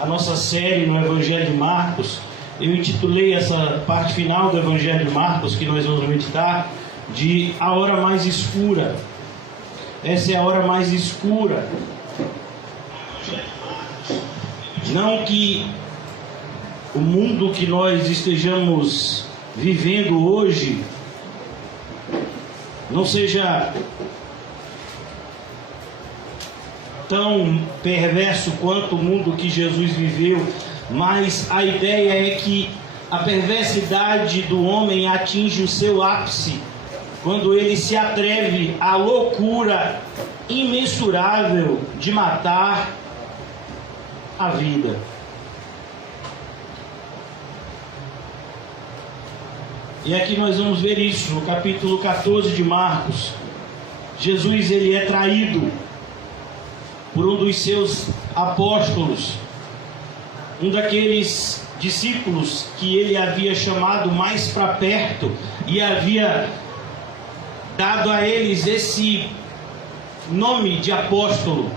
a nossa série no Evangelho de Marcos. Eu intitulei essa parte final do Evangelho de Marcos, que nós vamos meditar, de A Hora Mais Escura. Essa é a hora mais escura. Não que o mundo que nós estejamos vivendo hoje não seja tão perverso quanto o mundo que Jesus viveu, mas a ideia é que a perversidade do homem atinge o seu ápice quando ele se atreve à loucura imensurável de matar a vida. E aqui nós vamos ver isso no capítulo 14 de Marcos. Jesus, ele é traído por um dos seus apóstolos, um daqueles discípulos que ele havia chamado mais para perto e havia dado a eles esse nome de apóstolo.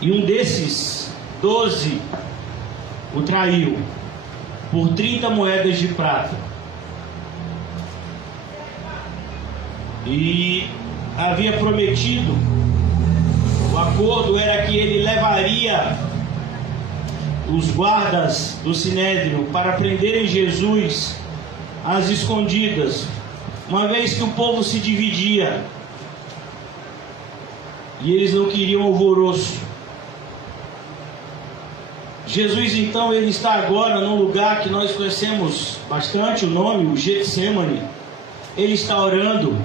E um desses 12 o traiu por 30 moedas de prata. E havia prometido, o acordo era que ele levaria os guardas do Sinédrio para prenderem Jesus às escondidas, uma vez que o povo se dividia e eles não queriam alvoroço. Jesus, então, ele está agora num lugar que nós conhecemos bastante o nome, o Getsemane. Ele está orando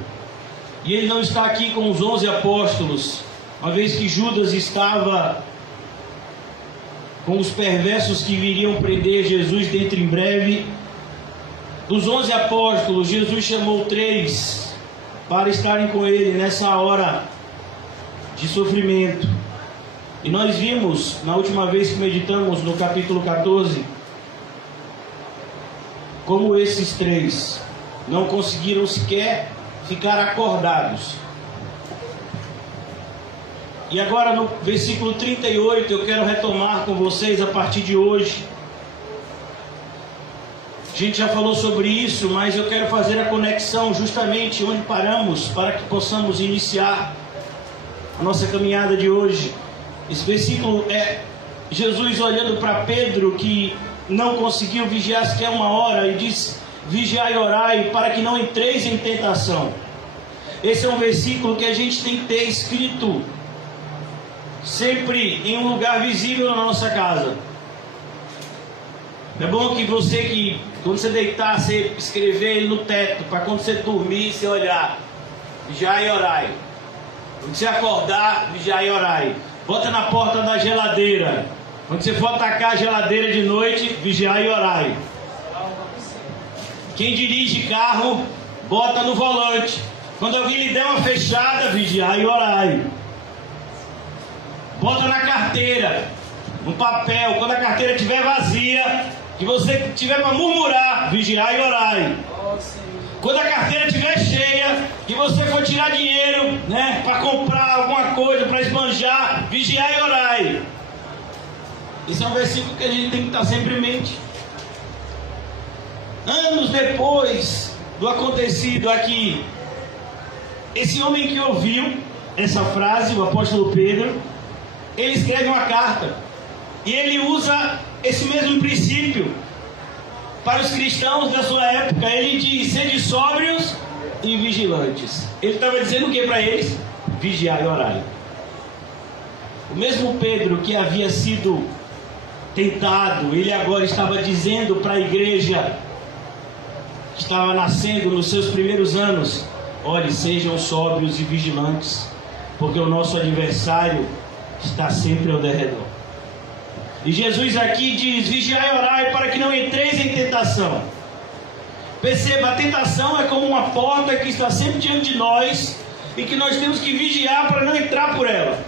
e ele não está aqui com os 11 apóstolos, uma vez que Judas estava com os perversos que viriam prender Jesus dentro em breve. Dos 11 apóstolos, Jesus chamou 3 para estarem com ele nessa hora de sofrimento. E nós vimos, na última vez que meditamos no capítulo 14, como esses 3 não conseguiram sequer ficar acordados. E agora no versículo 38 eu quero retomar com vocês a partir de hoje. A gente já falou sobre isso, mas eu quero fazer a conexão justamente onde paramos, para que possamos iniciar a nossa caminhada de hoje. Esse versículo é Jesus olhando para Pedro, que não conseguiu vigiar sequer uma hora, e diz: vigiai e orai para que não entreis em tentação. Esse é um versículo que a gente tem que ter escrito sempre em um lugar visível na nossa casa. É bom que você, quando você deitar, você escrever ele no teto, para quando você dormir, você olhar: vigiai e orai. Quando você acordar, vigiai e orai. Bota na porta da geladeira. Quando você for atacar a geladeira de noite, vigiai e orai. Quem dirige carro, bota no volante. Quando alguém lhe der uma fechada, vigiai e orai. Bota na carteira, no papel. Quando a carteira estiver vazia, que você tiver para murmurar, vigiai e orai. Quando a carteira estiver cheia, que você for tirar dinheiro, para comprar alguma coisa, para esbanjar, vigiai e orai. Esse é um versículo que a gente tem que estar sempre em mente. Anos depois do acontecido aqui, esse homem que ouviu essa frase, o apóstolo Pedro, ele escreve uma carta e ele usa esse mesmo princípio para os cristãos da sua época. Ele diz: sede sóbrios e vigilantes. Ele estava dizendo o que para eles? Vigiar e orar. O mesmo Pedro que havia sido tentado, ele agora estava dizendo para a igreja que estava nascendo nos seus primeiros anos: olhe, sejam sóbrios e vigilantes, porque o nosso adversário está sempre ao derredor. E Jesus aqui diz: vigiai e orai para que não entreis em tentação. Perceba, a tentação é como uma porta que está sempre diante de nós e que nós temos que vigiar para não entrar por ela.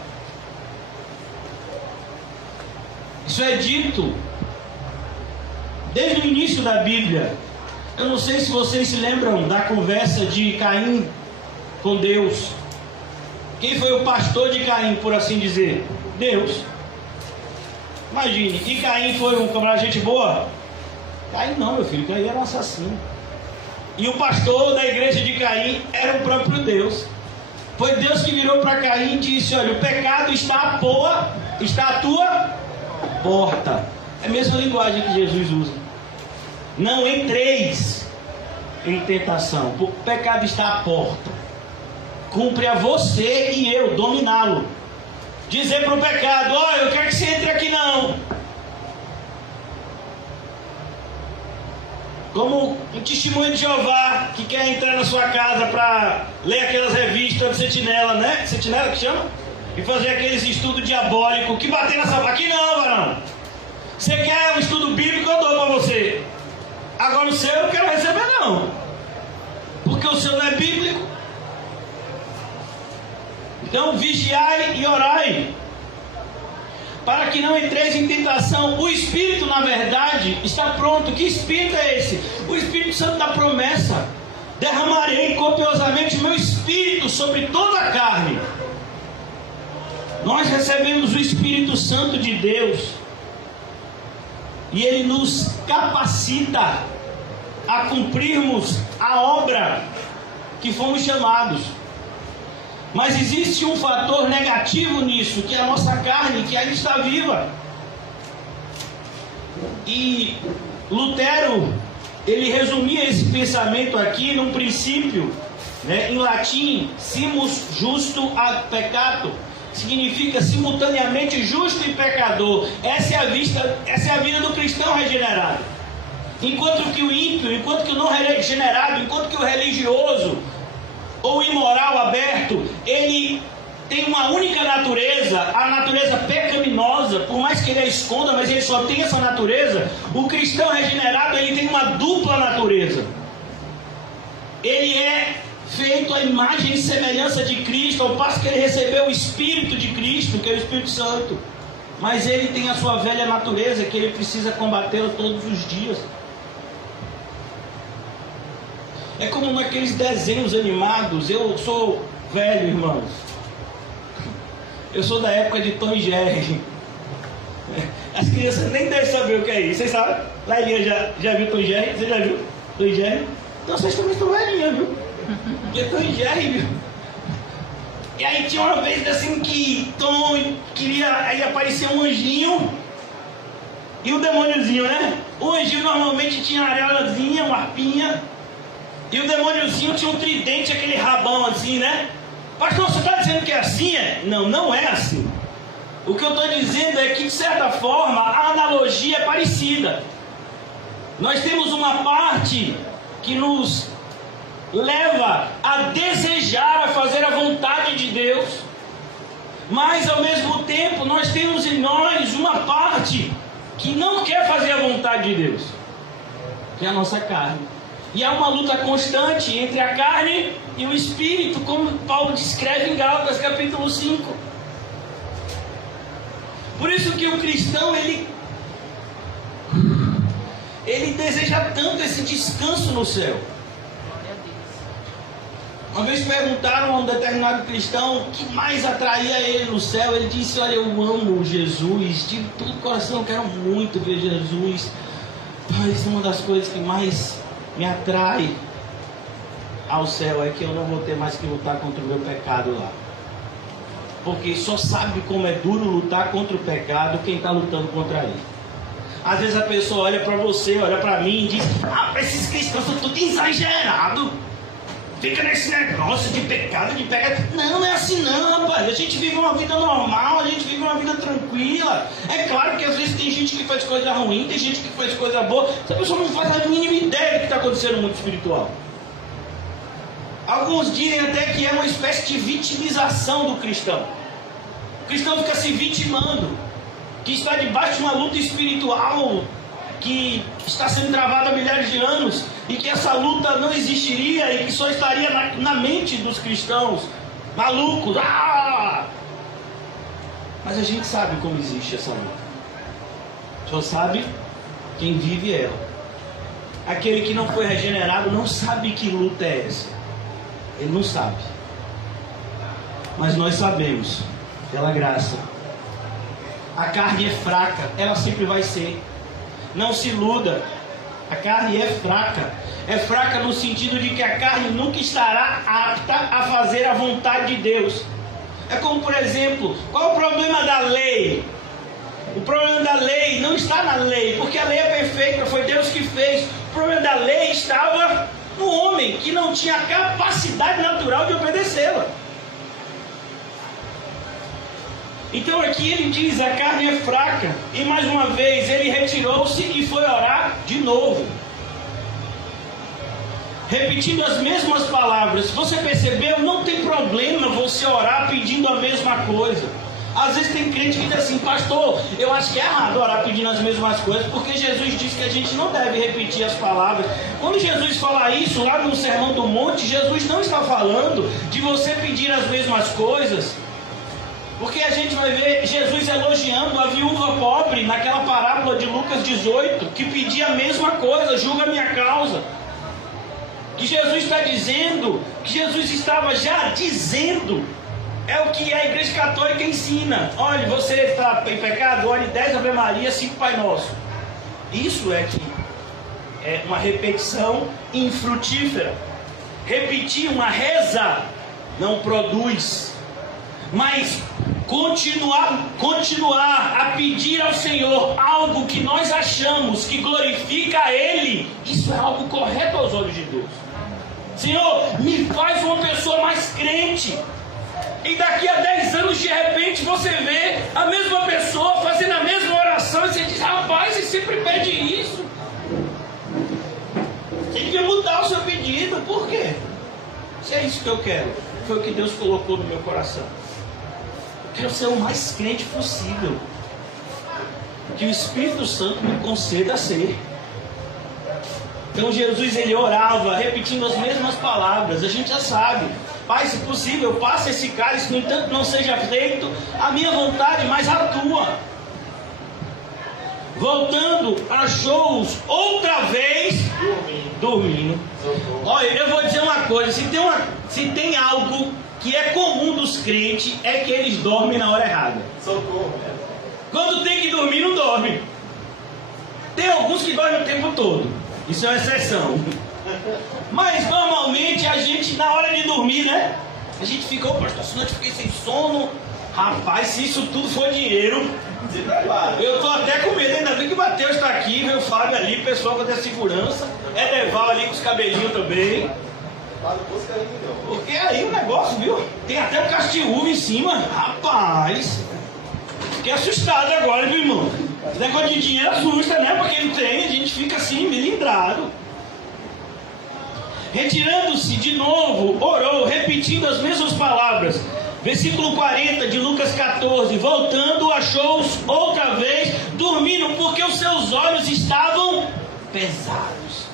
Isso é dito desde o início da Bíblia. Eu não sei se vocês se lembram da conversa de Caim com Deus. Quem foi o pastor de Caim, por assim dizer? Deus. Imagine, e Caim foi um camarada gente boa? Caim não, meu filho, Caim era um assassino. E o pastor da igreja de Caim era o próprio Deus. Foi Deus que virou para Caim e disse: olha, o pecado está à tua porta. É a mesma linguagem que Jesus usa. Não entreis em tentação. O pecado está à porta. Cumpre a você e eu dominá-lo. Dizer para o pecado: olha, eu quero que você entre aqui não. Como um testemunho de Jeová que quer entrar na sua casa para ler aquelas revistas de sentinela, né? Sentinela que chama? E fazer aqueles estudos diabólicos que bater nessa... Aqui não, varão. Você quer um estudo bíblico, eu dou para você. Agora o seu eu não quero receber não. Porque o seu não é bíblico. Então vigiai e orai, para que não entreis em tentação. O Espírito, na verdade, está pronto. Que Espírito é esse? O Espírito Santo da promessa: derramarei copiosamente o meu Espírito sobre toda a carne. Nós recebemos o Espírito Santo de Deus, e Ele nos capacita a cumprirmos a obra que fomos chamados. Mas existe um fator negativo nisso, que é a nossa carne, que ainda está viva. E Lutero, ele resumia esse pensamento aqui num princípio, né, em latim: simus justo ad peccato. Significa simultaneamente justo e pecador. Essa é a vida do cristão regenerado. Enquanto que o ímpio, enquanto que o não regenerado, enquanto que o religioso ou imoral aberto, ele tem uma única natureza, a natureza pecaminosa. Por mais que ele a esconda, mas ele só tem essa natureza. O cristão regenerado, ele tem uma dupla natureza. Ele é feito à imagem e semelhança de Cristo, ao passo que ele recebeu o Espírito de Cristo, que é o Espírito Santo. Mas ele tem a sua velha natureza, que ele precisa combatê-la todos os dias. É como naqueles desenhos animados. Eu sou velho, irmãos. Eu sou da época de Tom e Jerry. As crianças nem devem saber o que é isso. Vocês sabem? Lailinha já viu Tom e Jerry? Você já viu Tom e Jerry? Então vocês também estão velhinhas, viu? Porque Tom e Jerry, viu? E aí tinha uma vez assim que Tom queria... Aí aparecia um anjinho e o demôniozinho, né? O anjinho normalmente tinha uma areolazinha, uma arpinha. E o demôniozinho tinha um tridente, aquele rabão assim, né? Pastor, você está dizendo que é assim? Não, não é assim. O que eu estou dizendo é que, de certa forma, a analogia é parecida. Nós temos uma parte que nos leva a desejar, a fazer a vontade de Deus. Mas, ao mesmo tempo, nós temos em nós uma parte que não quer fazer a vontade de Deus, que é a nossa carne. E há uma luta constante entre a carne e o Espírito, como Paulo descreve em Gálatas capítulo 5. Por isso que o cristão, ele deseja tanto esse descanso no céu. Uma vez perguntaram a um determinado cristão o que mais atraía ele no céu. Ele disse: olha, eu amo Jesus, de todo o coração eu quero muito ver Jesus. Mas uma das coisas que mais me atrai ao céu é que eu não vou ter mais que lutar contra o meu pecado lá. Porque só sabe como é duro lutar contra o pecado quem está lutando contra ele. Às vezes a pessoa olha para você, olha para mim e diz: ah, esses cristãos são tudo exagerados. Fica nesse negócio de pecado, de pecado. Não, não é assim não, rapaz. A gente vive uma vida normal, a gente vive uma vida tranquila. É claro que às vezes tem gente que faz coisa ruim, tem gente que faz coisa boa. Essa pessoa não faz a mínima ideia do que está acontecendo no mundo espiritual. Alguns dizem até que é uma espécie de vitimização do cristão. O cristão fica se vitimando, que está debaixo de uma luta espiritual que está sendo travada há milhares de anos, e que essa luta não existiria e que só estaria na mente dos cristãos malucos. Mas a gente sabe como existe essa luta. Só sabe quem vive ela. Aquele que não foi regenerado não sabe que luta é essa. Ele não sabe. Mas nós sabemos, pela graça, A carne é fraca, ela sempre vai ser. Não se iluda, a carne é fraca. É fraca no sentido de que a carne nunca estará apta a fazer a vontade de Deus. É como, por exemplo, qual é o problema da lei? O problema da lei não está na lei, porque a lei é perfeita, foi Deus que fez. O problema da lei estava no homem, que não tinha capacidade natural de obedecê-la. Então aqui ele diz, a carne é fraca. E mais uma vez ele retirou-se e foi orar de novo, repetindo as mesmas palavras. Você percebeu? Não tem problema você orar pedindo a mesma coisa. Às vezes tem crente que diz assim: pastor, eu acho que é errado orar pedindo as mesmas coisas, porque Jesus disse que a gente não deve repetir as palavras. Quando Jesus fala isso lá no Sermão do Monte, Jesus não está falando de você pedir as mesmas coisas, porque a gente vai ver Jesus elogiando a viúva pobre naquela parábola de Lucas 18, que pedia a mesma coisa: julga a minha causa. Que Jesus está dizendo, que Jesus estava já dizendo, é o que a Igreja Católica ensina. Olha, você está em pecado, ore 10 Ave Maria, 5 Pai Nosso. Isso é que é uma repetição infrutífera. Repetir uma reza não produz, mas continuar a pedir ao Senhor algo que nós achamos que glorifica a Ele, isso é algo correto aos olhos de Deus. Senhor, me faz uma pessoa mais crente. E daqui a 10 anos, de repente, você vê a mesma pessoa fazendo a mesma oração, e você diz: rapaz, você sempre pede isso. Você devia mudar o seu pedido. Por quê? Se é isso que eu quero, foi o que Deus colocou no meu coração. Eu quero ser o mais crente possível, que o Espírito Santo me conceda ser. Então Jesus, ele orava repetindo as mesmas palavras. A gente já sabe: Pai, se possível, passe esse cálice, no entanto não seja feito a minha vontade, mas a tua. Voltando, achou-os outra vez dormindo. Olha, eu vou dizer uma coisa: se tem algo que é comum dos crentes, é que eles dormem na hora errada. Socorro. Quando tem que dormir, não dorme. Tem alguns que dormem o tempo todo, isso é uma exceção. Mas normalmente a gente, na hora de dormir, né? A gente fica: ô pastor, senão eu fiquei sem sono. Rapaz, se isso tudo for dinheiro, eu tô até com medo. Ainda bem que o Mateus está aqui, vê o Fábio ali, o pessoal que tem segurança. É Deval ali com os cabelinhos também. Porque aí o negócio, viu? Tem até o castiúva em cima. Rapaz, fiquei assustado agora, viu, irmão? Esse negócio de dinheiro assusta, né? Porque não tem, a gente fica assim, melindrado. Retirando-se de novo, orou, repetindo as mesmas palavras. Versículo 40 de Lucas 14. Voltando, achou-os outra vez dormindo, porque os seus olhos estavam pesados.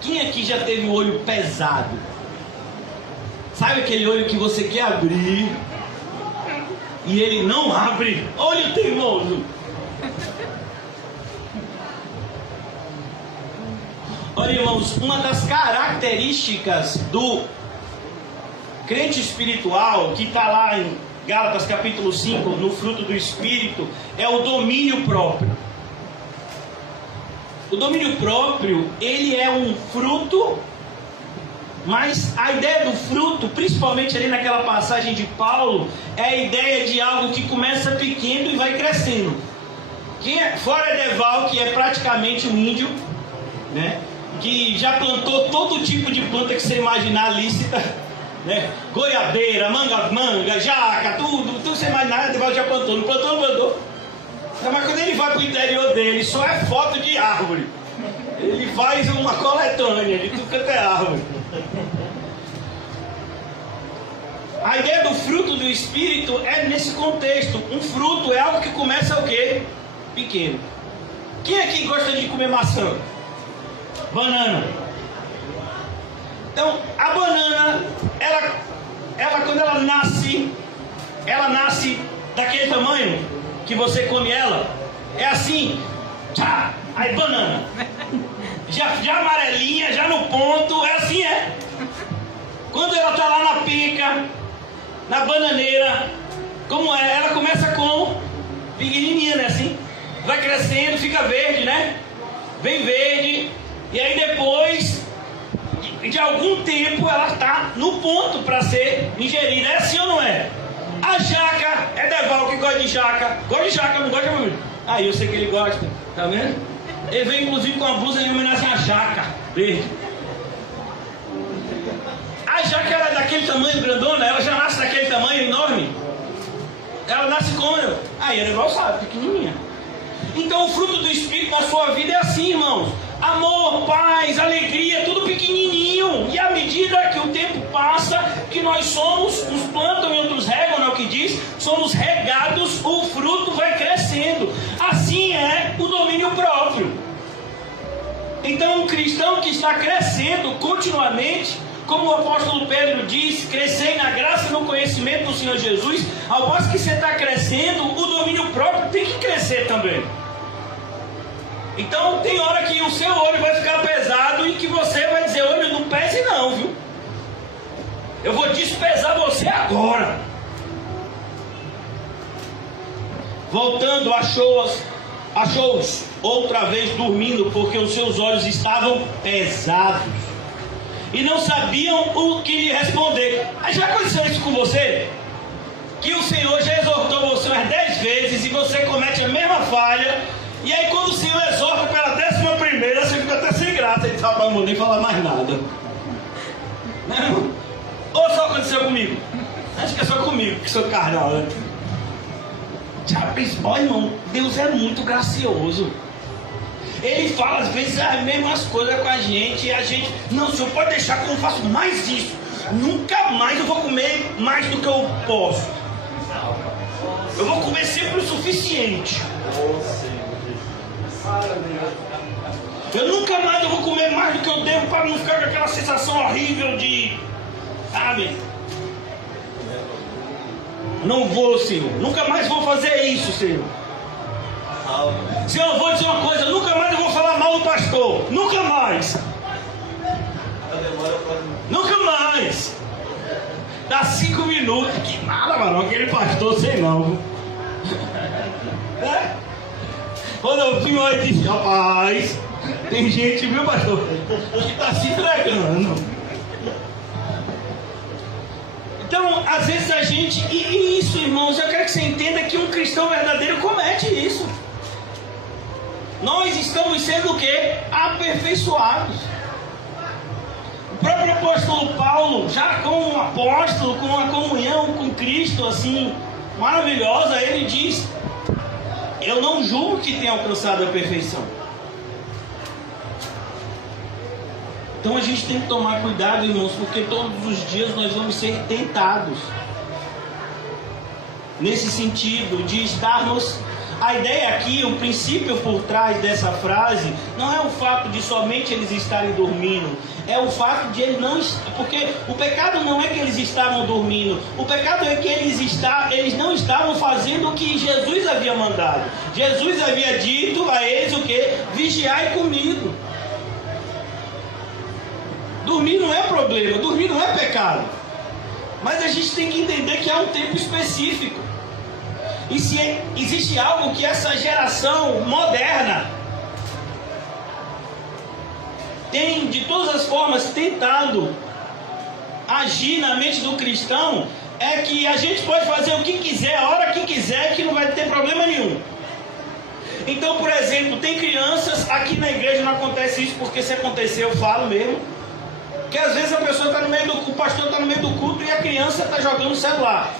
Quem aqui já teve o olho pesado? Sabe aquele olho que você quer abrir e ele não abre? Olho teimoso. Olha, irmãos, uma das características do crente espiritual, que está lá em Gálatas capítulo 5, no fruto do Espírito, é o domínio próprio. O domínio próprio, ele é um fruto, mas a ideia do fruto, principalmente ali naquela passagem de Paulo, é a ideia de algo que começa pequeno e vai crescendo. Quem é fora Deval, que é praticamente um índio, né, que já plantou todo tipo de planta que você imaginar lícita, né? Goiabeira, manga, jaca, tudo você imaginar, Deval já plantou. Não plantou. Mas quando ele vai para o interior dele, só é foto de árvore. Ele faz uma coletânea de tudo quanto é árvore. A ideia do fruto do Espírito é nesse contexto. Um fruto é algo que começa o quê? Pequeno. Quem aqui gosta de comer maçã? Banana. Então, a banana, ela quando ela nasce daquele tamanho que você come ela, é assim, tchá, aí banana, já amarelinha, já no ponto, é assim, é. Quando ela está lá na pica, na bananeira, como é? Ela começa com pequenininha, né, assim, vai crescendo, fica verde, né, bem verde, e aí depois de algum tempo ela está no ponto para ser ingerida. É assim ou não é? A jaca, é Deval que gosta de jaca, não gosta muito? Aí eu sei que ele gosta, tá vendo? Ele vem inclusive com a blusa em homenagem à jaca verde. A jaca, ela é daquele tamanho grandona, ela já nasce daquele tamanho enorme. Ela nasce como? Aí é igual, sabe, pequenininha. Então o fruto do Espírito na sua vida é assim, irmãos. Amor, paz, alegria, tudo pequenininho. E à medida que o tempo passa, que nós somos, uns plantam e outros regam, não é o que diz, somos regados, o fruto vai crescendo. Assim é o domínio próprio. Então um cristão que está crescendo continuamente, como o apóstolo Pedro diz, crescei na graça e no conhecimento do Senhor Jesus, ao passo que você está crescendo, o domínio próprio tem que crescer também. Então tem hora que o seu olho vai ficar pesado e que você vai dizer, olho, não pese não, viu? Eu vou despesar você agora. Voltando, achou-os outra vez dormindo, porque os seus olhos estavam pesados e não sabiam o que lhe responder. Já aconteceu isso com você? Que o Senhor já exortou você umas 10 vezes e você comete a mesma falha, e aí quando o Senhor exorta pela 11ª, você fica até sem graça, ele fala, não vou nem falar mais nada. Não. Ou só aconteceu comigo? Acho que é só comigo, que sou carnal, né? Já pensou, irmão, Deus é muito gracioso. Ele fala às vezes as mesmas coisas com a gente, e a gente, não, Senhor, pode deixar que eu não faço mais isso. Nunca mais eu vou comer mais do que eu posso. Eu vou comer sempre o suficiente. Eu nunca mais eu vou comer mais do que eu devo, para não ficar com aquela sensação horrível de, sabe? Não vou, Senhor. Nunca mais vou fazer isso, Senhor. Senhor, eu vou dizer uma coisa, nunca mais eu vou falar mal do pastor. Nunca mais. Nunca mais. Dá 5 minutos. Que nada, mano. Aquele pastor, sei não. É? Quando eu fui lá e disse, rapaz, tem gente, viu, pastor, que está se entregando. Então, às vezes a gente, e isso, irmãos, eu quero que você entenda que um cristão verdadeiro comete isso. Nós estamos sendo o quê? Aperfeiçoados. O próprio apóstolo Paulo, já como um apóstolo, com uma comunhão com Cristo, assim, maravilhosa, ele diz, eu não julgo que tenha alcançado a perfeição. Então a gente tem que tomar cuidado, irmãos, porque todos os dias nós vamos ser tentados. Nesse sentido de estarmos... A ideia aqui, o princípio por trás dessa frase, não é o fato de somente eles estarem dormindo, é o fato de eles não... Porque o pecado não é que eles estavam dormindo, o pecado é que eles não estavam fazendo o que Jesus havia mandado. Jesus havia dito a eles o quê? Vigiai comigo. Dormir não é problema, dormir não é pecado. Mas a gente tem que entender que há um tempo específico. E se existe algo que essa geração moderna tem de todas as formas tentado agir na mente do cristão, é que a gente pode fazer o que quiser, a hora que quiser, que não vai ter problema nenhum. Então, por exemplo, tem crianças, aqui na igreja não acontece isso, porque se acontecer eu falo mesmo, que às vezes a pessoa está no meio do culto, o pastor está no meio do culto e a criança está jogando celular.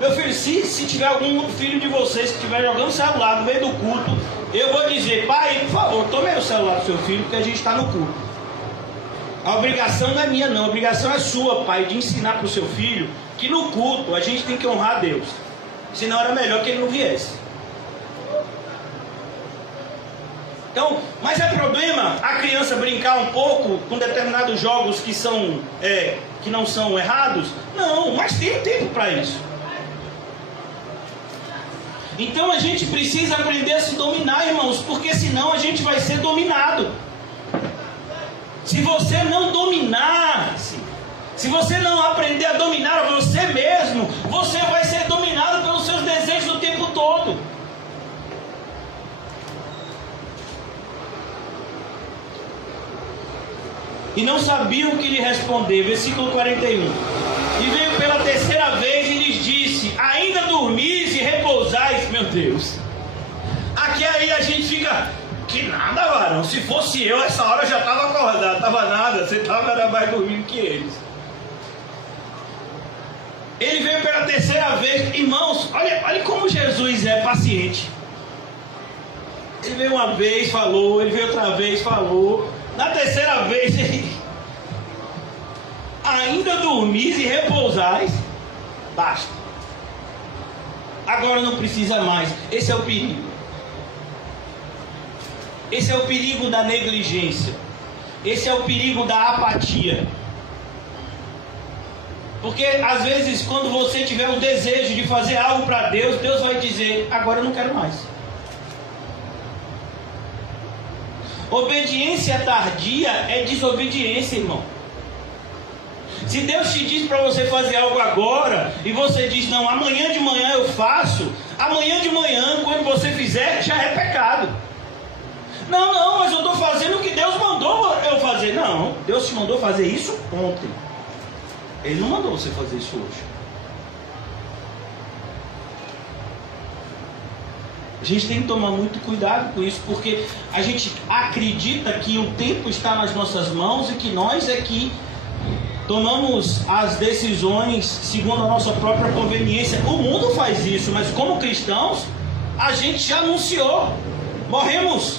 Meu filho, se tiver algum filho de vocês que estiver jogando celular no meio do culto, eu vou dizer, pai, por favor, tome aí o celular do seu filho, porque a gente está no culto. A obrigação não é minha não, a obrigação é sua, pai, de ensinar para o seu filho que no culto a gente tem que honrar a Deus. Senão era melhor que ele não viesse. Então, mas é problema a criança brincar um pouco com determinados jogos que não são errados? Não, mas tem tempo para isso. Então a gente precisa aprender a se dominar, irmãos, porque senão a gente vai ser dominado. Se você não dominar-se, se você não aprender a dominar você mesmo, você vai ser dominado pelos seus desejos o tempo todo. e não sabiam o que lhe responder. Versículo 41. E veio pela terceira vez e lhes disse: ainda dormis e repousais? Meu Deus. Aqui aí a gente fica: que nada, varão. Se fosse eu, essa hora eu já estava acordado. Estava nada, você estava mais dormindo que eles. Ele veio pela terceira vez. Irmãos, olha como Jesus é paciente. Ele veio uma vez, falou. Ele veio outra vez, falou. Na terceira vez, ele: ainda dormis e repousais? Basta. Agora não precisa mais. Esse é o perigo. Esse é o perigo da negligência. Esse é o perigo da apatia. Porque às vezes, quando você tiver o desejo de fazer algo para Deus, Deus vai dizer: agora eu não quero mais. Obediência tardia é desobediência, irmão. Se Deus te diz para você fazer algo agora, e você diz: não, amanhã de manhã eu faço. Amanhã de manhã, quando você fizer, já é pecado. Não, mas eu estou fazendo o que Deus mandou eu fazer. Não, Deus te mandou fazer isso ontem. Ele não mandou você fazer isso hoje. A gente tem que tomar muito cuidado com isso, porque a gente acredita que o tempo está nas nossas mãos e que nós é que tomamos as decisões segundo a nossa própria conveniência. O mundo faz isso, mas como cristãos, a gente já anunciou. Morremos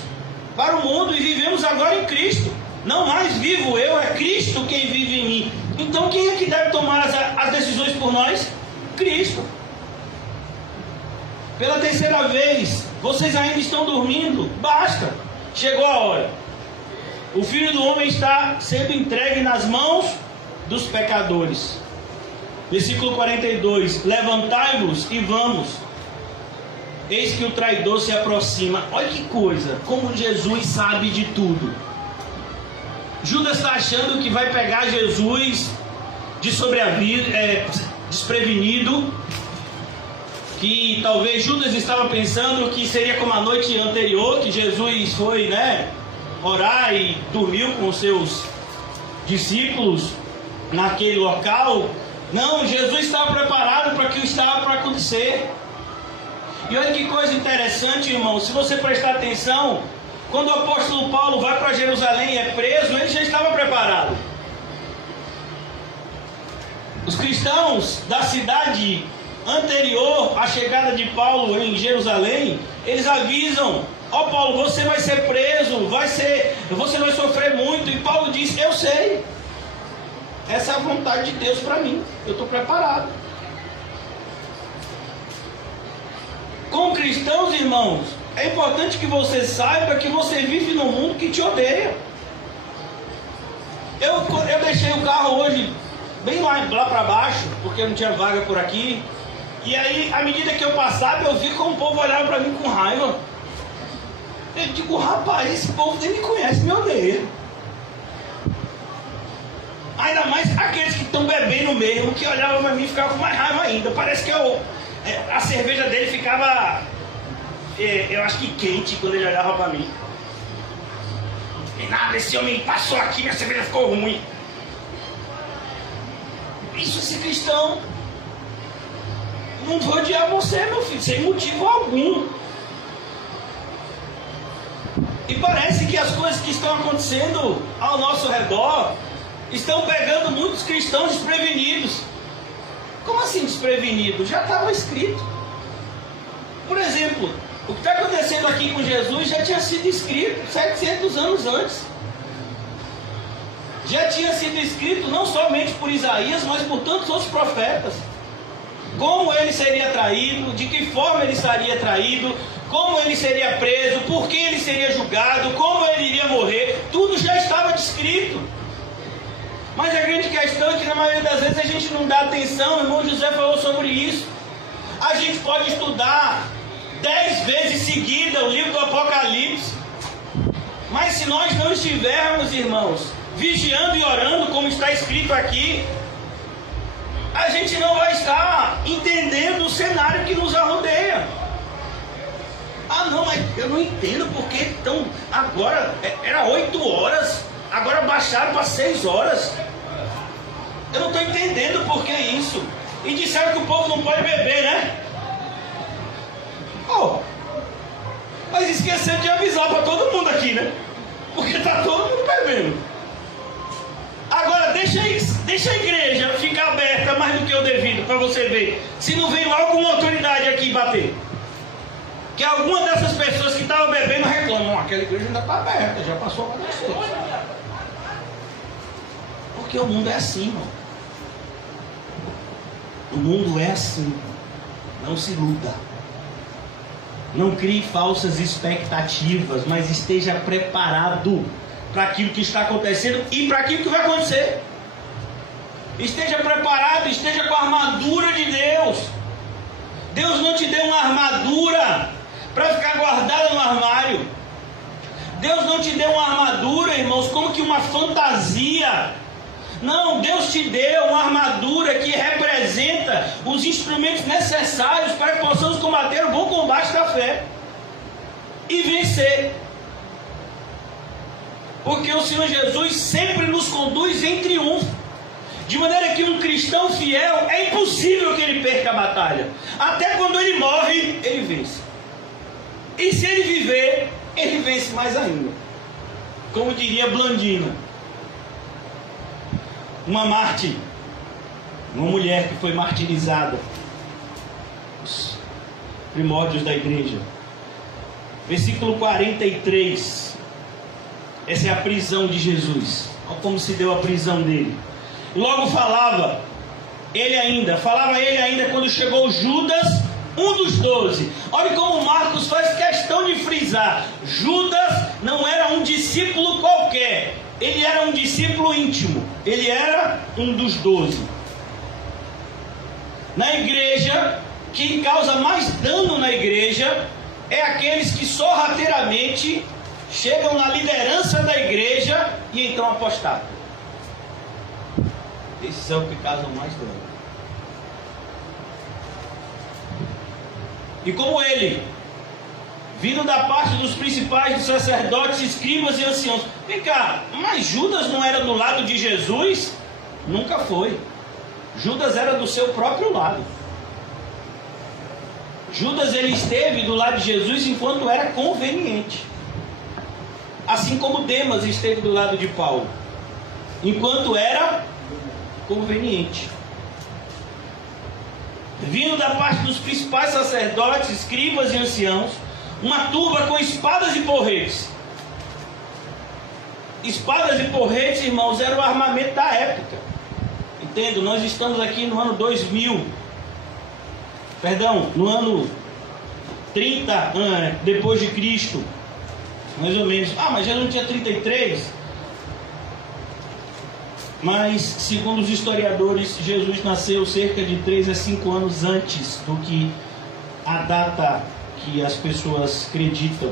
para o mundo e vivemos agora em Cristo. Não mais vivo eu, é Cristo quem vive em mim. Então quem é que deve tomar as decisões por nós? Cristo. Pela terceira vez: vocês ainda estão dormindo? Basta, chegou a hora. O Filho do Homem está sendo entregue nas mãos dos pecadores. Versículo 42. Levantai-vos e vamos. Eis que o traidor se aproxima. Olha que coisa, como Jesus sabe de tudo. Judas está achando que vai pegar Jesus de sobreaviso, desprevenido. Que talvez Judas estava pensando que seria como a noite anterior, que Jesus foi, orar e dormiu com os seus discípulos naquele local. Não, Jesus estava preparado para o que estava para acontecer. E olha que coisa interessante, irmão, se você prestar atenção, quando o apóstolo Paulo vai para Jerusalém e é preso, ele já estava preparado. Os cristãos da cidade anterior à chegada de Paulo em Jerusalém, eles avisam: ó Paulo, você vai ser preso, você vai sofrer muito. E Paulo diz: eu sei, essa é a vontade de Deus para mim, eu estou preparado. Com cristãos, irmãos, é importante que você saiba que você vive num mundo que te odeia. Eu deixei o carro hoje bem lá para baixo, porque não tinha vaga por aqui. E aí, à medida que eu passava, eu vi como o povo olhava para mim com raiva. Eu digo: rapaz, esse povo nem me conhece, me odeia. Ainda mais aqueles que estão bebendo mesmo, que olhavam para mim e ficavam com mais raiva ainda. Parece que a cerveja dele ficava, eu acho que quente, quando ele olhava para mim. E nada, esse homem passou aqui, minha cerveja ficou ruim. Isso é ser cristão. Não vou odiar você, meu filho, sem motivo algum. E parece que as coisas que estão acontecendo ao nosso redor estão pegando muitos cristãos desprevenidos. Como assim desprevenido? Já estava escrito. Por exemplo, o que está acontecendo aqui com Jesus já tinha sido escrito 700 anos antes. Já tinha sido escrito não somente por Isaías, mas por tantos outros profetas. Como ele seria traído, de que forma ele seria traído, como ele seria preso, por que ele seria julgado, como ele iria morrer, tudo já estava descrito. Mas a grande questão é que na maioria das vezes a gente não dá atenção. O irmão José falou sobre isso. A gente pode estudar 10 vezes seguida o livro do Apocalipse, mas se nós não estivermos, irmãos, vigiando e orando como está escrito aqui, a gente não vai estar entendendo o cenário que nos rodeia. Ah não, mas eu não entendo porque então agora era 8 horas Agora baixaram para 6 horas. Eu não estou entendendo por que isso. E disseram que o povo não pode beber, né? Oh, mas esqueceram de avisar para todo mundo aqui, né? Porque está todo mundo bebendo. Agora deixa a igreja ficar aberta mais do que o devido, para você ver se não vem logo uma autoridade aqui bater. Que alguma dessas pessoas que estavam bebendo reclamam, aquela igreja ainda está aberta, já passou a acontecer. Porque o mundo é assim, irmão. O mundo é assim. Não se iluda. Não crie falsas expectativas, mas esteja preparado para aquilo que está acontecendo e para aquilo que vai acontecer. Esteja preparado, esteja com a armadura de Deus. Deus não te deu uma armadura para ficar guardada no armário. Deus não te deu uma armadura, irmãos, como que uma fantasia. Não, Deus te deu uma armadura que representa os instrumentos necessários para que possamos combater o bom combate da fé e vencer. Porque o Senhor Jesus sempre nos conduz em triunfo. De maneira que um cristão fiel, é impossível que ele perca a batalha. Até quando ele morre, ele vence. E se ele viver, ele vence mais ainda. Como diria Blandina, uma mártir, uma mulher que foi martirizada, os primórdios da igreja. Versículo 43. Essa é a prisão de Jesus. Olha como se deu a prisão dele. Logo falava ele ainda quando chegou Judas, um dos 12. Olha como Marcos faz questão de frisar. Judas não era um discípulo qualquer. Ele era um discípulo íntimo. Ele era um dos 12. Na igreja, quem causa mais dano na igreja é aqueles que sorrateiramente chegam na liderança da igreja e então apostatam. Esses são os que causam mais dano. E como ele, vindo da parte dos principais, dos sacerdotes, escribas e anciãos. Vem cá, mas Judas não era do lado de Jesus? Nunca foi. Judas era do seu próprio lado. Judas, ele esteve do lado de Jesus enquanto era conveniente. Assim como Demas esteve do lado de Paulo, enquanto era conveniente. Vindo da parte dos principais sacerdotes, escribas e anciãos, uma turba com espadas e porretes. Espadas e porretes, irmãos, era o armamento da época. Entendo? Nós estamos aqui no ano 2000. Perdão, no ano 30 depois de Cristo. Mais ou menos. Mas já não tinha 33? Mas, segundo os historiadores, Jesus nasceu cerca de 3 a 5 anos antes do que a data que as pessoas acreditam.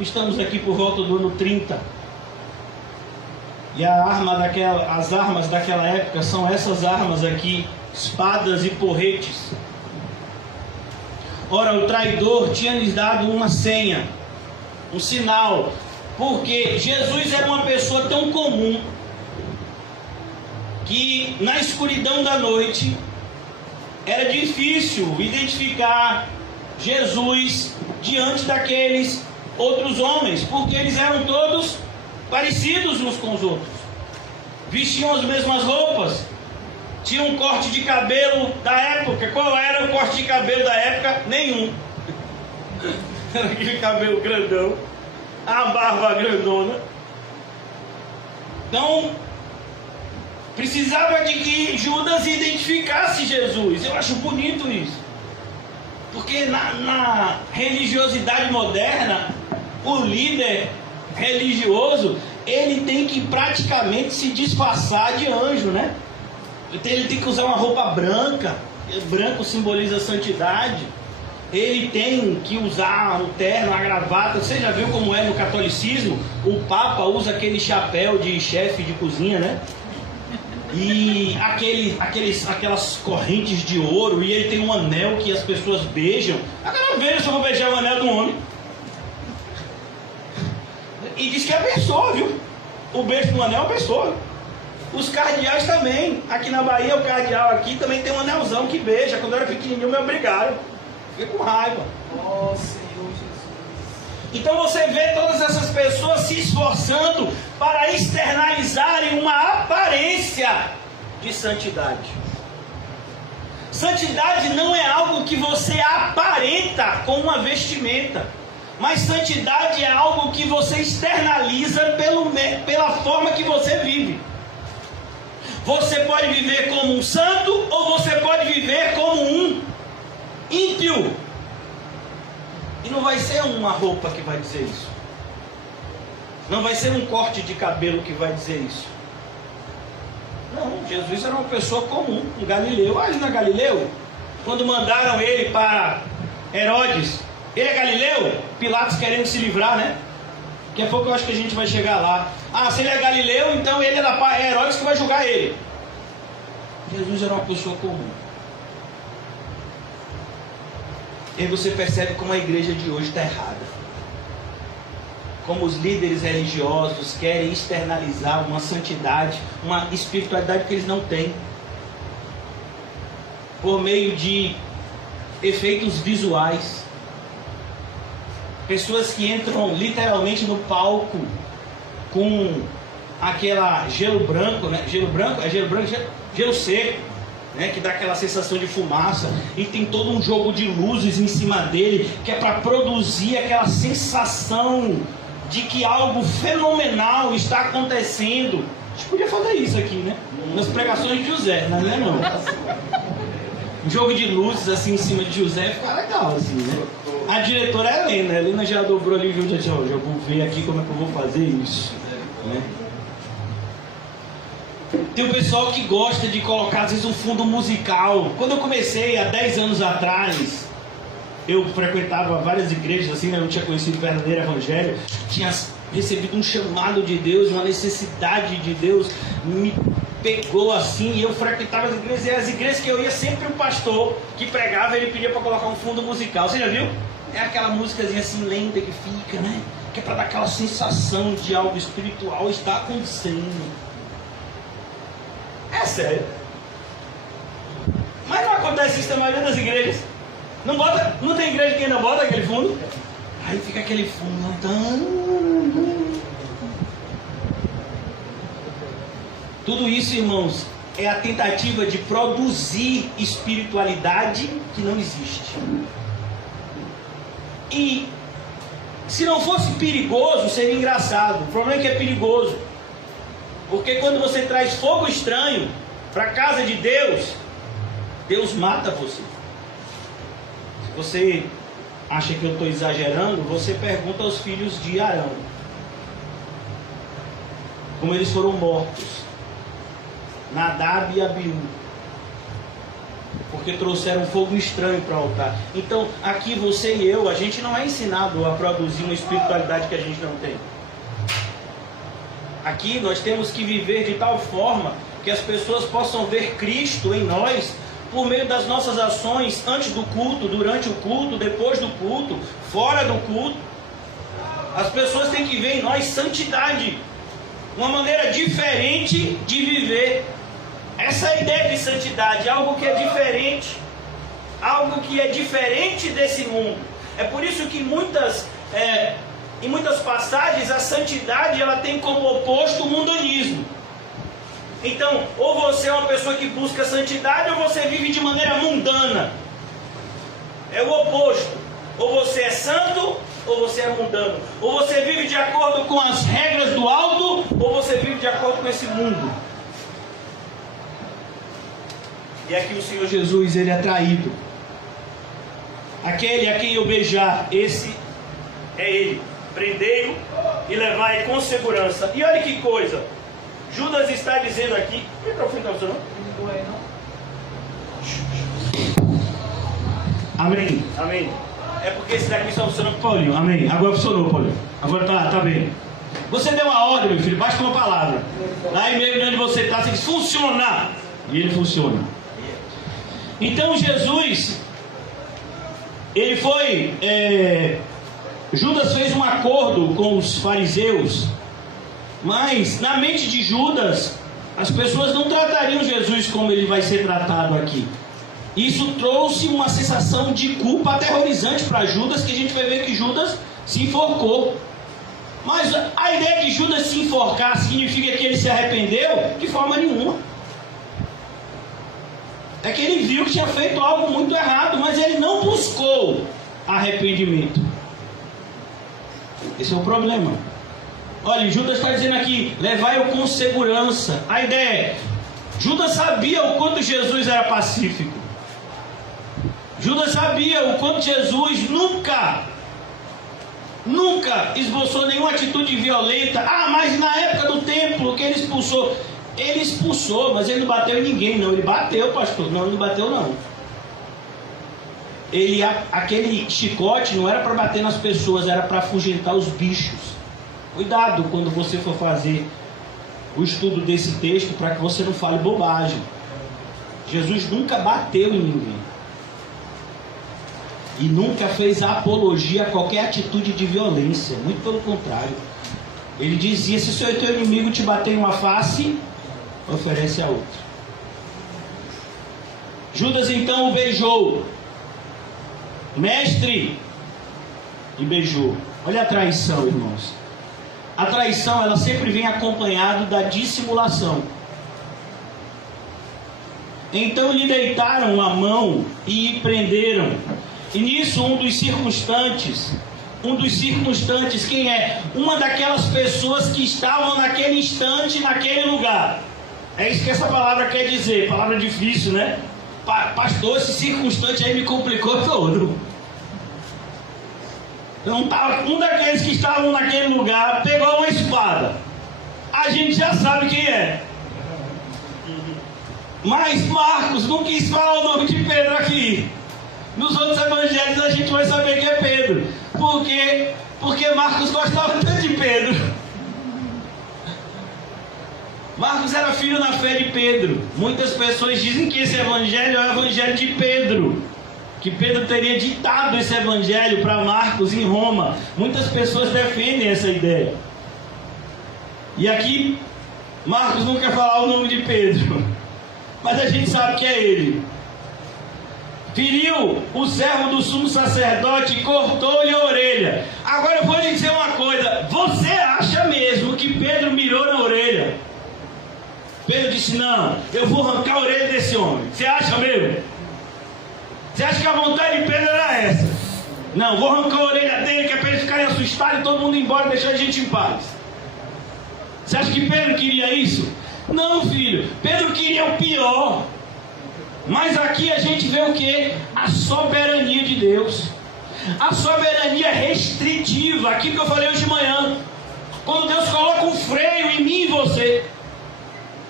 Estamos aqui por volta do ano 30. E as armas daquela época são essas armas aqui, espadas e porretes. Ora, o traidor tinha lhes dado uma senha, um sinal, porque Jesus era uma pessoa tão comum que na escuridão da noite era difícil identificar Jesus diante daqueles outros homens, porque eles eram todos parecidos uns com os outros, vestiam as mesmas roupas, tinham um corte de cabelo da época. Qual era o corte de cabelo da época? Nenhum. Era aquele cabelo grandão, a barba grandona. Então precisava de que Judas identificasse Jesus. Eu acho bonito isso, porque na religiosidade moderna, o líder religioso, ele tem que praticamente se disfarçar de anjo, né? Ele tem que usar uma roupa branca. Branco simboliza santidade. Ele tem que usar um terno, a gravata. Você já viu como é no catolicismo? O Papa usa aquele chapéu de chefe de cozinha, né? E aquelas correntes de ouro. E ele tem um anel que as pessoas beijam. Agora veja se eu vou beijar o anel de um homem. E diz que abençoa, viu? O beijo no anel é uma pessoa. Os cardeais também. Aqui na Bahia, o cardeal aqui também tem um anelzão que beija. Quando eu era pequenininho, me obrigaram. Fiquei com raiva. Oh, Senhor Jesus. Então você vê todas essas pessoas se esforçando para externalizarem uma aparência de santidade. Santidade não é algo que você aparenta com uma vestimenta, mas santidade é algo que você externaliza pela forma que você vive. Você pode viver como um santo ou você pode viver como um ímpio. E não vai ser uma roupa que vai dizer isso. Não vai ser um corte de cabelo que vai dizer isso. Não, Jesus era uma pessoa comum, um Galileu. Ali na Galileu, quando mandaram ele para Herodes, ele é Galileu? Pilatos querendo se livrar, né? Daqui a pouco eu acho que a gente vai chegar lá. Ah, se ele é Galileu, então ele é Herodes que vai julgar ele. Jesus era uma pessoa comum. E aí você percebe como a igreja de hoje está errada. Como os líderes religiosos querem externalizar uma santidade, uma espiritualidade que eles não têm, por meio de efeitos visuais. Pessoas que entram literalmente no palco com aquela gelo branco, né? Gelo branco? É gelo branco? Gelo seco, né? Que dá aquela sensação de fumaça. E tem todo um jogo de luzes em cima dele, que é para produzir aquela sensação de que algo fenomenal está acontecendo. A gente podia fazer isso aqui, né? Nas pregações de José, não é não? Um jogo de luzes assim em cima de José fica legal assim, né? A diretora é a Helena. A Helena já dobrou ali e já vou ver aqui como é que eu vou fazer isso, né? Tem o pessoal que gosta de colocar às vezes um fundo musical. Quando eu comecei há 10 anos atrás, eu frequentava várias igrejas assim, né? Eu não tinha conhecido o verdadeiro evangelho, tinha recebido um chamado de Deus, uma necessidade de Deus, me pegou assim, e eu frequentava as igrejas, e as igrejas que eu ia, sempre o pastor que pregava, ele pedia para colocar um fundo musical. Você já viu? É aquela músicazinha assim lenta que fica, né? Que é para dar aquela sensação de algo espiritual está acontecendo. É sério. Mas não acontece isso na maioria das igrejas. Não bota, não tem igreja que ainda bota aquele fundo. Aí fica aquele fundo. Tudo isso, irmãos, é a tentativa de produzir espiritualidade que não existe. E se não fosse perigoso, seria engraçado. O problema é que é perigoso. Porque quando você traz fogo estranho para a casa de Deus, Deus mata você. Se você acha que eu estou exagerando, você pergunta aos filhos de Arão como eles foram mortos, Nadab e Abiú, porque trouxeram fogo estranho para o altar. Então aqui você e eu, a gente não é ensinado a produzir uma espiritualidade que a gente não tem. Aqui nós temos que viver de tal forma que as pessoas possam ver Cristo em nós por meio das nossas ações antes do culto, durante o culto, depois do culto, fora do culto. As pessoas têm que ver em nós santidade, uma maneira diferente de viver. Essa é a ideia de santidade, algo que é diferente, algo que é diferente desse mundo. É por isso que em muitas passagens a santidade ela tem como oposto o mundanismo. Então, ou você é uma pessoa que busca santidade, ou você vive de maneira mundana. É o oposto. Ou você é santo, ou você é mundano. Ou você vive de acordo com as regras do alto, ou você vive de acordo com esse mundo. E aqui o Senhor Jesus, ele é traído. Aquele a quem eu beijar, esse é ele. Prendei-o e levai com segurança. E olha que coisa. Judas está dizendo aqui. O microfone está funcionando? Amém. Amém. É porque esse daqui só funciona com o Paulinho. Amém. Agora funcionou, Paulinho. Agora tá bem. Você deu uma ordem, meu filho. Basta uma palavra. Lá em meio de onde você está, você diz funcionar. E ele funciona. Então Jesus, ele foi... Judas fez um acordo com os fariseus Mas na mente de Judas, as pessoas não tratariam Jesus como ele vai ser tratado aqui. Isso trouxe uma sensação de culpa aterrorizante para Judas, que a gente vai ver que Judas se enforcou. Mas a ideia de Judas se enforcar significa que ele se arrependeu? De forma nenhuma. É que ele viu que tinha feito algo muito errado, mas ele não buscou arrependimento. Esse é o problema. Olha, Judas está dizendo aqui, levai-o com segurança. A ideia é, Judas sabia o quanto Jesus era pacífico. Judas sabia o quanto Jesus nunca esboçou nenhuma atitude violenta. Ah, mas na época do templo que ele expulsou, mas ele não bateu em ninguém, não. Ele bateu, pastor. Não, ele não bateu, não. Aquele chicote não era para bater nas pessoas, era para afugentar os bichos. Cuidado quando você for fazer o estudo desse texto, para que você não fale bobagem. Jesus nunca bateu em ninguém. E nunca fez apologia a qualquer atitude de violência. Muito pelo contrário. Ele dizia, se o teu inimigo te bater em uma face, oferece a outra. Judas então o beijou. Mestre, e beijou. Olha a traição, irmãos. A traição, ela sempre vem acompanhada da dissimulação. Então lhe deitaram a mão e prenderam. E nisso um dos circunstantes, quem é? Uma daquelas pessoas que estavam naquele instante, naquele lugar. É isso que essa palavra quer dizer. Palavra difícil, né? Pastor, esse circunstante aí me complicou todo. Então, um daqueles que estavam naquele lugar pegou uma espada. A gente já sabe quem é. Mas Marcos não quis falar o nome de Pedro aqui. Nos outros evangelhos a gente vai saber que é Pedro. Por quê? Porque Marcos gostava tanto de Pedro. Marcos era filho na fé de Pedro. Muitas pessoas dizem que esse evangelho é o evangelho de Pedro, que Pedro teria ditado esse evangelho para Marcos em Roma. Muitas pessoas defendem essa ideia. E aqui Marcos não quer falar o nome de Pedro, mas a gente sabe que é ele. Feriu o servo do sumo sacerdote e cortou-lhe a orelha. Agora eu vou lhe dizer uma coisa. Você acha mesmo que Pedro mirou na orelha? Pedro disse, não, eu vou arrancar a orelha desse homem. Você acha mesmo? Você acha que a vontade de Pedro era essa? Não, vou arrancar a orelha dele, que é para eles ficarem assustados e todo mundo ir embora e deixar a gente em paz. Você acha que Pedro queria isso? Não, filho, Pedro queria o pior. Mas aqui a gente vê o que? A soberania de Deus. A soberania restritiva. Aquilo que eu falei hoje de manhã. Quando Deus coloca um freio em mim e você.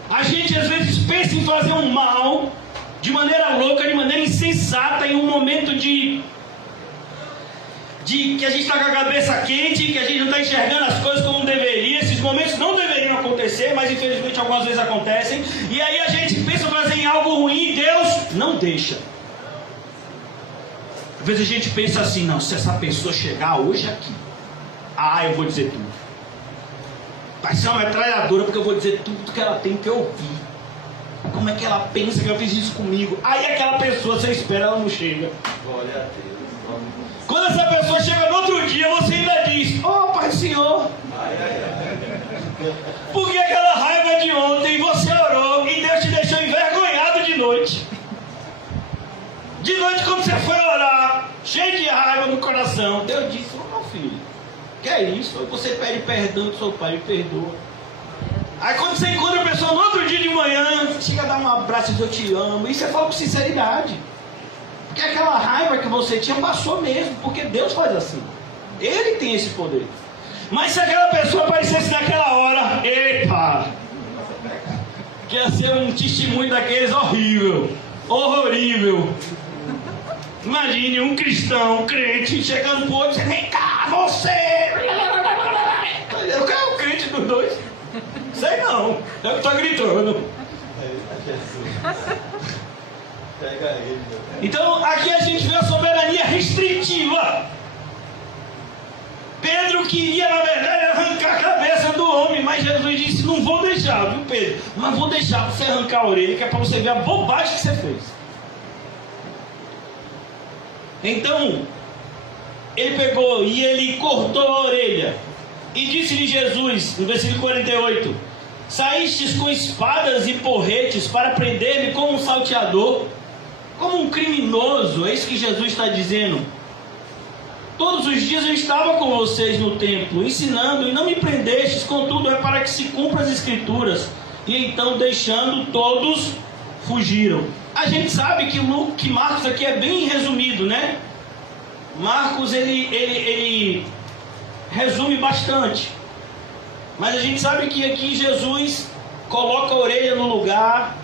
A gente às vezes pensa em fazer um mal de maneira louca, de maneira insensata, em um momento de que a gente está com a cabeça quente, que a gente não está enxergando as coisas como deveria. Esses momentos não deveriam acontecer, mas infelizmente algumas vezes acontecem. E aí a gente pensa fazer em algo ruim e Deus não deixa. Às vezes a gente pensa assim, não, se essa pessoa chegar hoje aqui, eu vou dizer tudo. Vai ser uma metralhadora, porque eu vou dizer tudo que ela tem que ouvir. Como é que ela pensa que eu fiz isso comigo? Aí aquela pessoa, você espera, ela não chega. Glória a Deus. Quando essa pessoa chega no outro dia, você ainda diz, Pai do Senhor. Porque aquela raiva de ontem, você orou e Deus te deixou envergonhado de noite. De noite, quando você foi orar, cheio de raiva no coração, Deus disse, meu filho, que é isso? Aí você pede perdão do seu pai, me perdoa. Aí quando você encontra a pessoa no outro dia de manhã, chega a dar um abraço e diz, eu te amo. E você fala com sinceridade. Porque aquela raiva que você tinha passou mesmo. Porque Deus faz assim. Ele tem esse poder. Mas se aquela pessoa aparecesse naquela hora, epa! Que ia ser um testemunho daqueles horrível. Horrorível. Imagine um cristão, um crente, chegando pro outro e dizendo, vem cá, você! Eu quero o crente dos dois. Sei não, é o que está gritando. Pega ele. Então aqui a gente vê a soberania restritiva. Pedro queria, na verdade, arrancar a cabeça do homem, mas Mas Jesus disse, não vou deixar, viu Pedro? Mas vou deixar você arrancar a orelha, que é para você ver a bobagem que você fez. Então, ele pegou e ele cortou a orelha. E disse-lhe Jesus, no versículo 48, saístes com espadas e porretes para prender-me como um salteador, como um criminoso. É isso que Jesus está dizendo. Todos os dias eu estava com vocês no templo, ensinando, e não me prendestes, contudo é para que se cumpram as escrituras. E então, deixando, todos fugiram. A gente sabe que Marcos aqui é bem resumido, né? Marcos, ele resume bastante. Mas a gente sabe que aqui Jesus coloca a orelha no lugar.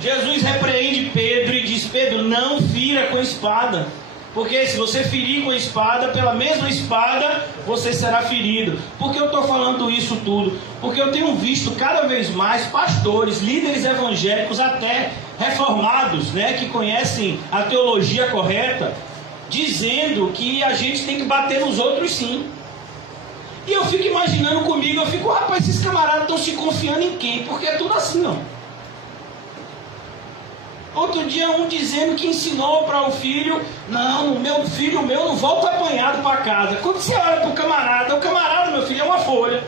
Jesus repreende Pedro e diz, Pedro, não fira com espada. Porque se você ferir com a espada, pela mesma espada, você será ferido. Por que eu estou falando isso tudo? Porque eu tenho visto cada vez mais pastores, líderes evangélicos, até reformados, né, que conhecem a teologia correta, dizendo que a gente tem que bater nos outros sim. E eu fico imaginando comigo, eu fico, rapaz, esses camaradas estão se confiando em quem? Porque é tudo assim, ó. Outro dia um dizendo que ensinou para o filho, não, meu filho não volta apanhado para casa. Quando você olha para o camarada, meu filho, é uma folha.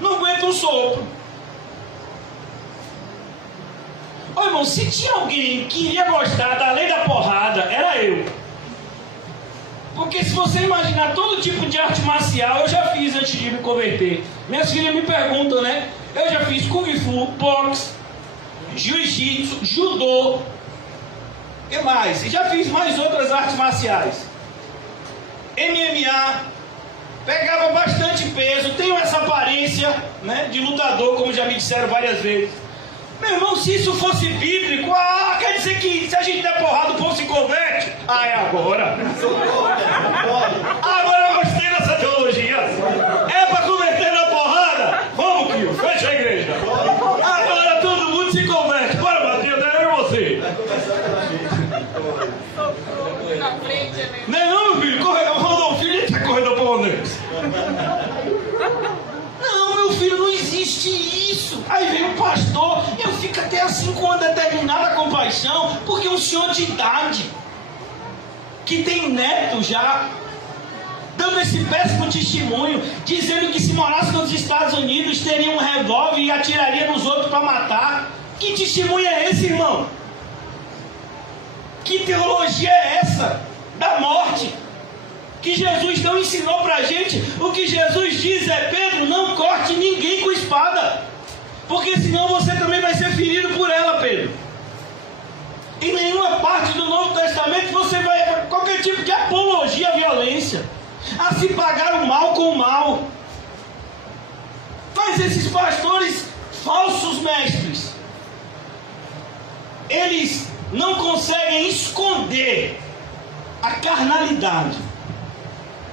Não aguenta um sopro. Ô irmão, se tinha alguém que iria gostar da lei da porrada, era eu. Porque se você imaginar todo tipo de arte marcial, eu já fiz antes de me converter. Minhas filhas me perguntam, né? Eu já fiz Kung Fu, boxe, Jiu-Jitsu, Judô, e mais? E já fiz mais outras artes marciais. MMA, pegava bastante peso, tenho essa aparência, né, de lutador, como já me disseram várias vezes. Meu irmão, se isso fosse bíblico, quer dizer que se a gente der porrada o povo se converte? É agora. Agora eu gostei dessa teologia. É para converter na porrada? Vamos, Kio, fecha a igreja. Agora todo mundo se converte. Bora, Matheus, eu e você. Na frente, né? Não, meu filho, Rodolfinho, ele tá correndo por onde? Não, meu filho, não existe isso. Aí vem o pastor, eu fico até assim com uma determinada compaixão, porque um senhor de idade, que tem neto já, dando esse péssimo testemunho, dizendo que se morasse nos Estados Unidos teria um revólver e atiraria nos outros para matar. Que testemunho é esse, irmão? Que teologia é essa da morte? Que Jesus não ensinou para a gente. O que Jesus diz é, Pedro, não corte ninguém com espada, porque senão você também vai ser ferido por ela, Pedro. Em nenhuma parte do Novo Testamento você vai ver qualquer tipo de apologia à violência, a se pagar o mal com o mal. Mas esses pastores falsos mestres, eles não conseguem esconder a carnalidade.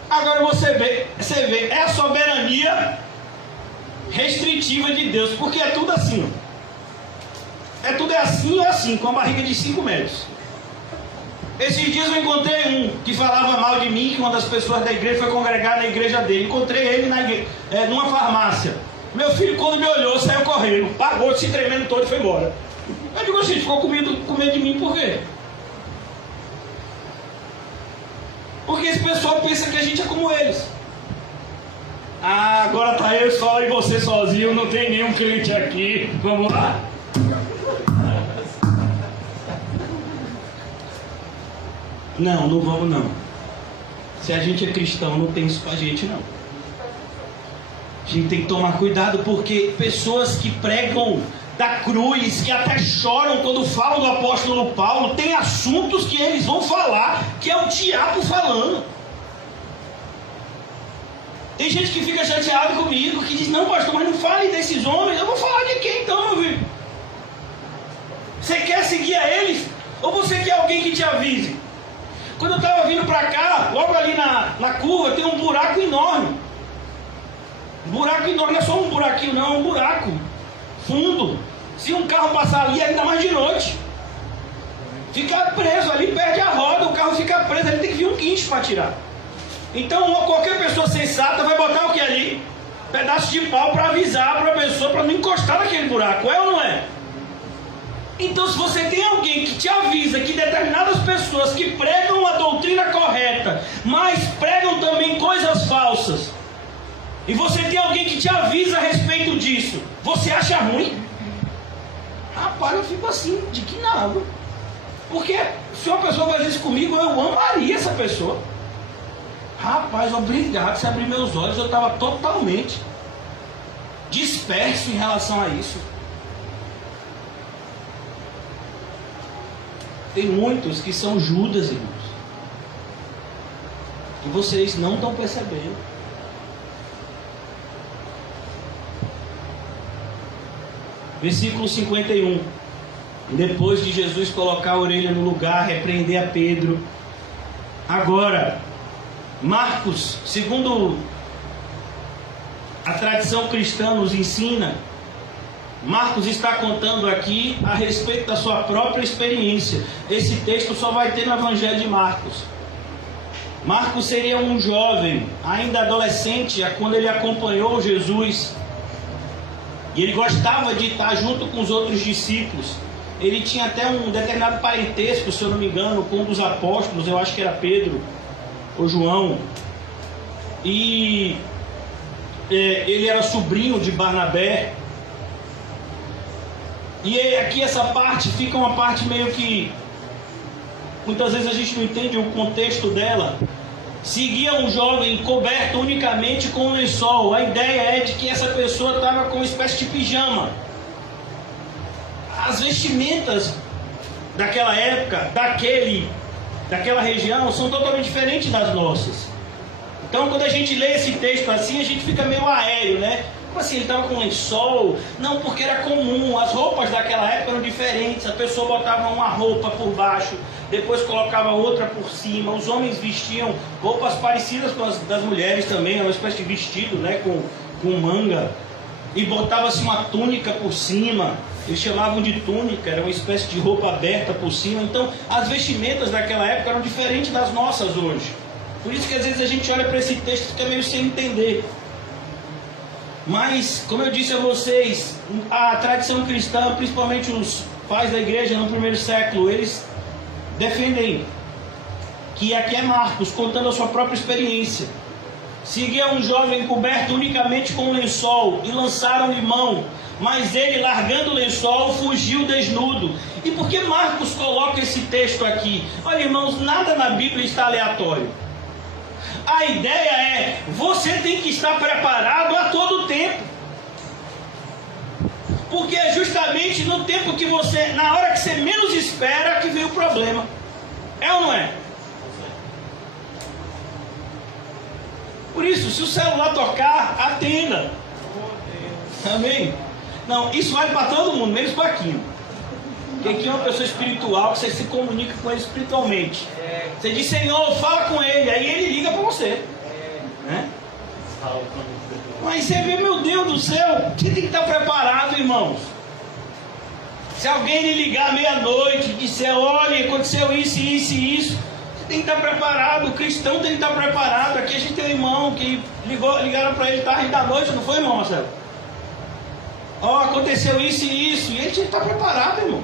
Agora você vê, é a soberania restritiva de Deus, porque é tudo assim, ó. É tudo assim ou assim, com a barriga de 5 metros. Esses dias eu encontrei um que falava mal de mim, que uma das pessoas da igreja foi congregar na igreja dele. Encontrei ele numa farmácia. Meu filho, quando me olhou, saiu correndo, pagou, se tremendo todo e foi embora. Eu digo assim, ficou com medo de mim por quê? Porque esse pessoal pensa que a gente é como eles. Agora tá eu só e você sozinho, não tem nenhum crente aqui. Vamos lá? Não, não vamos não. Se a gente é cristão, não tem isso com a gente não. A gente tem que tomar cuidado, porque pessoas que pregam da cruz, que até choram quando falam do apóstolo Paulo, tem assuntos que eles vão falar que é o diabo falando. Tem gente que fica chateado comigo, que diz, não pastor, mas não fale desses homens. Eu vou falar de quem então, meu filho? Você quer seguir a eles? Ou você quer alguém que te avise? Quando eu estava vindo para cá, logo ali na curva, tem um buraco enorme. Um buraco enorme, não é só um buraquinho não, é um buraco fundo. Se um carro passar ali, ainda mais de noite, fica preso ali, perde a roda, o carro fica preso, ele tem que vir um guincho para tirar. Então qualquer pessoa sensata vai botar o que ali? pedaço de pau para avisar para a pessoa para não encostar naquele buraco, é ou não é? Então, se você tem alguém que te avisa que determinadas pessoas que pregam a doutrina correta, mas pregam também coisas falsas, e você tem alguém que te avisa a respeito disso, você acha ruim? Rapaz, eu fico assim, indignado. Porque se uma pessoa faz isso comigo, eu amaria essa pessoa. Rapaz, obrigado, você abriu meus olhos, eu estava totalmente disperso em relação a isso. Tem muitos que são Judas, irmãos, que vocês não estão percebendo. Versículo 51. Depois de Jesus colocar a orelha no lugar, repreender a Pedro. Agora, Marcos, segundo a tradição cristã nos ensina, Marcos está contando aqui a respeito da sua própria experiência. Esse texto só vai ter no Evangelho de Marcos. Marcos seria um jovem, ainda adolescente, quando ele acompanhou Jesus. E ele gostava de estar junto com os outros discípulos. Ele tinha até um determinado parentesco, se eu não me engano, com um dos apóstolos, eu acho que era Pedro ou João. E ele era sobrinho de Barnabé. E aqui essa parte fica uma parte meio que muitas vezes a gente não entende o contexto dela. Seguia um jovem coberto unicamente com um lençol. A ideia é de que essa pessoa estava com uma espécie de pijama. As vestimentas daquela época, daquela região, são totalmente diferentes das nossas. Então, quando a gente lê esse texto assim, a gente fica meio aéreo, né? Como assim, ele estava com lençol? Não, porque era comum, as roupas daquela época eram diferentes. A pessoa botava uma roupa por baixo, depois colocava outra por cima. Os homens vestiam roupas parecidas com as das mulheres também, era uma espécie de vestido, né, com manga. E botava-se uma túnica por cima, eles chamavam de túnica, era uma espécie de roupa aberta por cima. Então, as vestimentas daquela época eram diferentes das nossas hoje. Por isso que às vezes a gente olha para esse texto e fica meio sem entender. Mas, como eu disse a vocês, a tradição cristã, principalmente os pais da igreja no primeiro século, eles defendem que aqui é Marcos contando a sua própria experiência. Seguia um jovem coberto unicamente com um lençol e lançaram-lhe mão, mas ele, largando o lençol, fugiu desnudo. E por que Marcos coloca esse texto aqui? Olha, irmãos, nada na Bíblia está aleatório. A ideia é, você tem que estar preparado a todo tempo. Porque é justamente no tempo que você, na hora que você menos espera, que vem o problema. É ou não é? Por isso, se o celular tocar, atenda. Amém? Não, isso vale para todo mundo, menos para Aquino. Porque aqui é uma pessoa espiritual, que você se comunica com ele espiritualmente. Você diz, Senhor, fala com ele, aí ele liga para você. Né? Mas você vê, meu Deus do céu, você tem que estar preparado, irmãos. Se alguém lhe ligar meia-noite e disser, olha, aconteceu isso, isso e isso, você tem que estar preparado, o cristão tem que estar preparado. Aqui a gente tem um irmão que ligaram para ele tarde da noite, não foi, irmão Marcelo? Ó, aconteceu isso e isso, e ele tinha que estar preparado, irmão.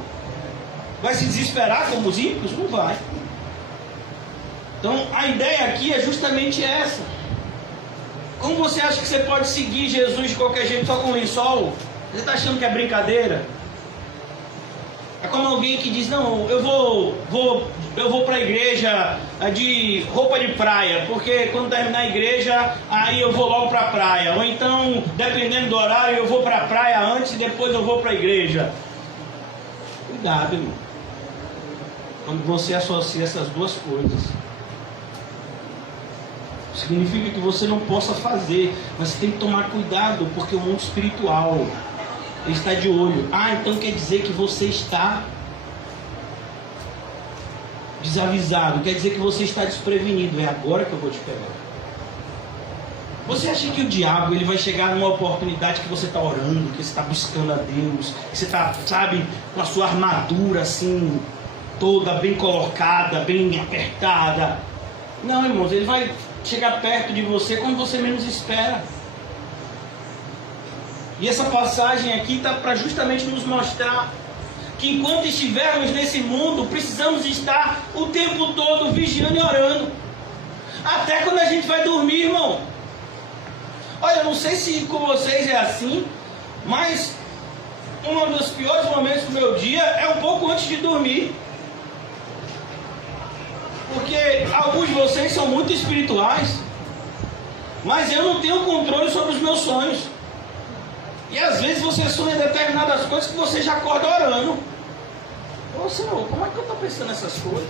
Vai se desesperar como os ímpios? Não vai. Então a ideia aqui é justamente essa. Como você acha que você pode seguir Jesus de qualquer jeito só com lençol? Você está achando que é brincadeira? É como alguém que diz, não, eu vou para a igreja de roupa de praia, porque quando terminar a igreja, aí eu vou logo para a praia. Ou então, dependendo do horário, eu vou para a praia antes e depois eu vou para a igreja. Cuidado, irmão. Quando você associa essas duas coisas, significa que você não possa fazer, mas você tem que tomar cuidado, porque o mundo espiritual está de olho. Ah, então quer dizer que você está desavisado, quer dizer que você está desprevenido. É agora que eu vou te pegar. Você acha que o diabo ele vai chegar numa oportunidade que você está orando, que você está buscando a Deus, que você está, sabe, com a sua armadura assim, toda bem colocada, bem apertada? Não, irmãos, ele vai chegar perto de você quando você menos espera. E essa passagem aqui está para justamente nos mostrar que enquanto estivermos nesse mundo, precisamos estar o tempo todo vigiando e orando. Até quando a gente vai dormir, irmão. Olha, eu não sei se com vocês é assim, mas um dos piores momentos do meu dia é um pouco antes de dormir. Porque alguns de vocês são muito espirituais, mas eu não tenho controle sobre os meus sonhos. E às vezes você sonha determinadas coisas que você já acorda orando. Ô Senhor, como é que eu estou pensando nessas coisas?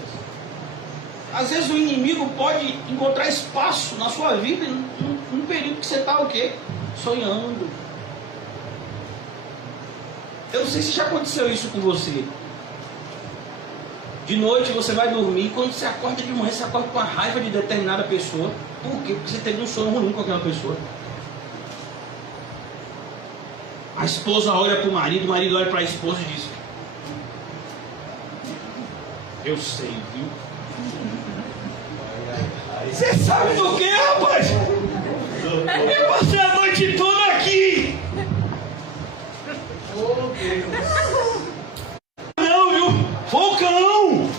Às vezes o inimigo pode encontrar espaço na sua vida num período que você está o quê? Sonhando. Eu não sei se já aconteceu isso com você. De noite você vai dormir, quando você acorda de manhã, você acorda com a raiva de determinada pessoa. Por quê? Porque você teve um sonho ruim com aquela pessoa. A esposa olha para o marido olha para a esposa e diz: eu sei, viu? Você sabe do que, rapaz? Eu passei a noite toda aqui. Não, viu? Focão!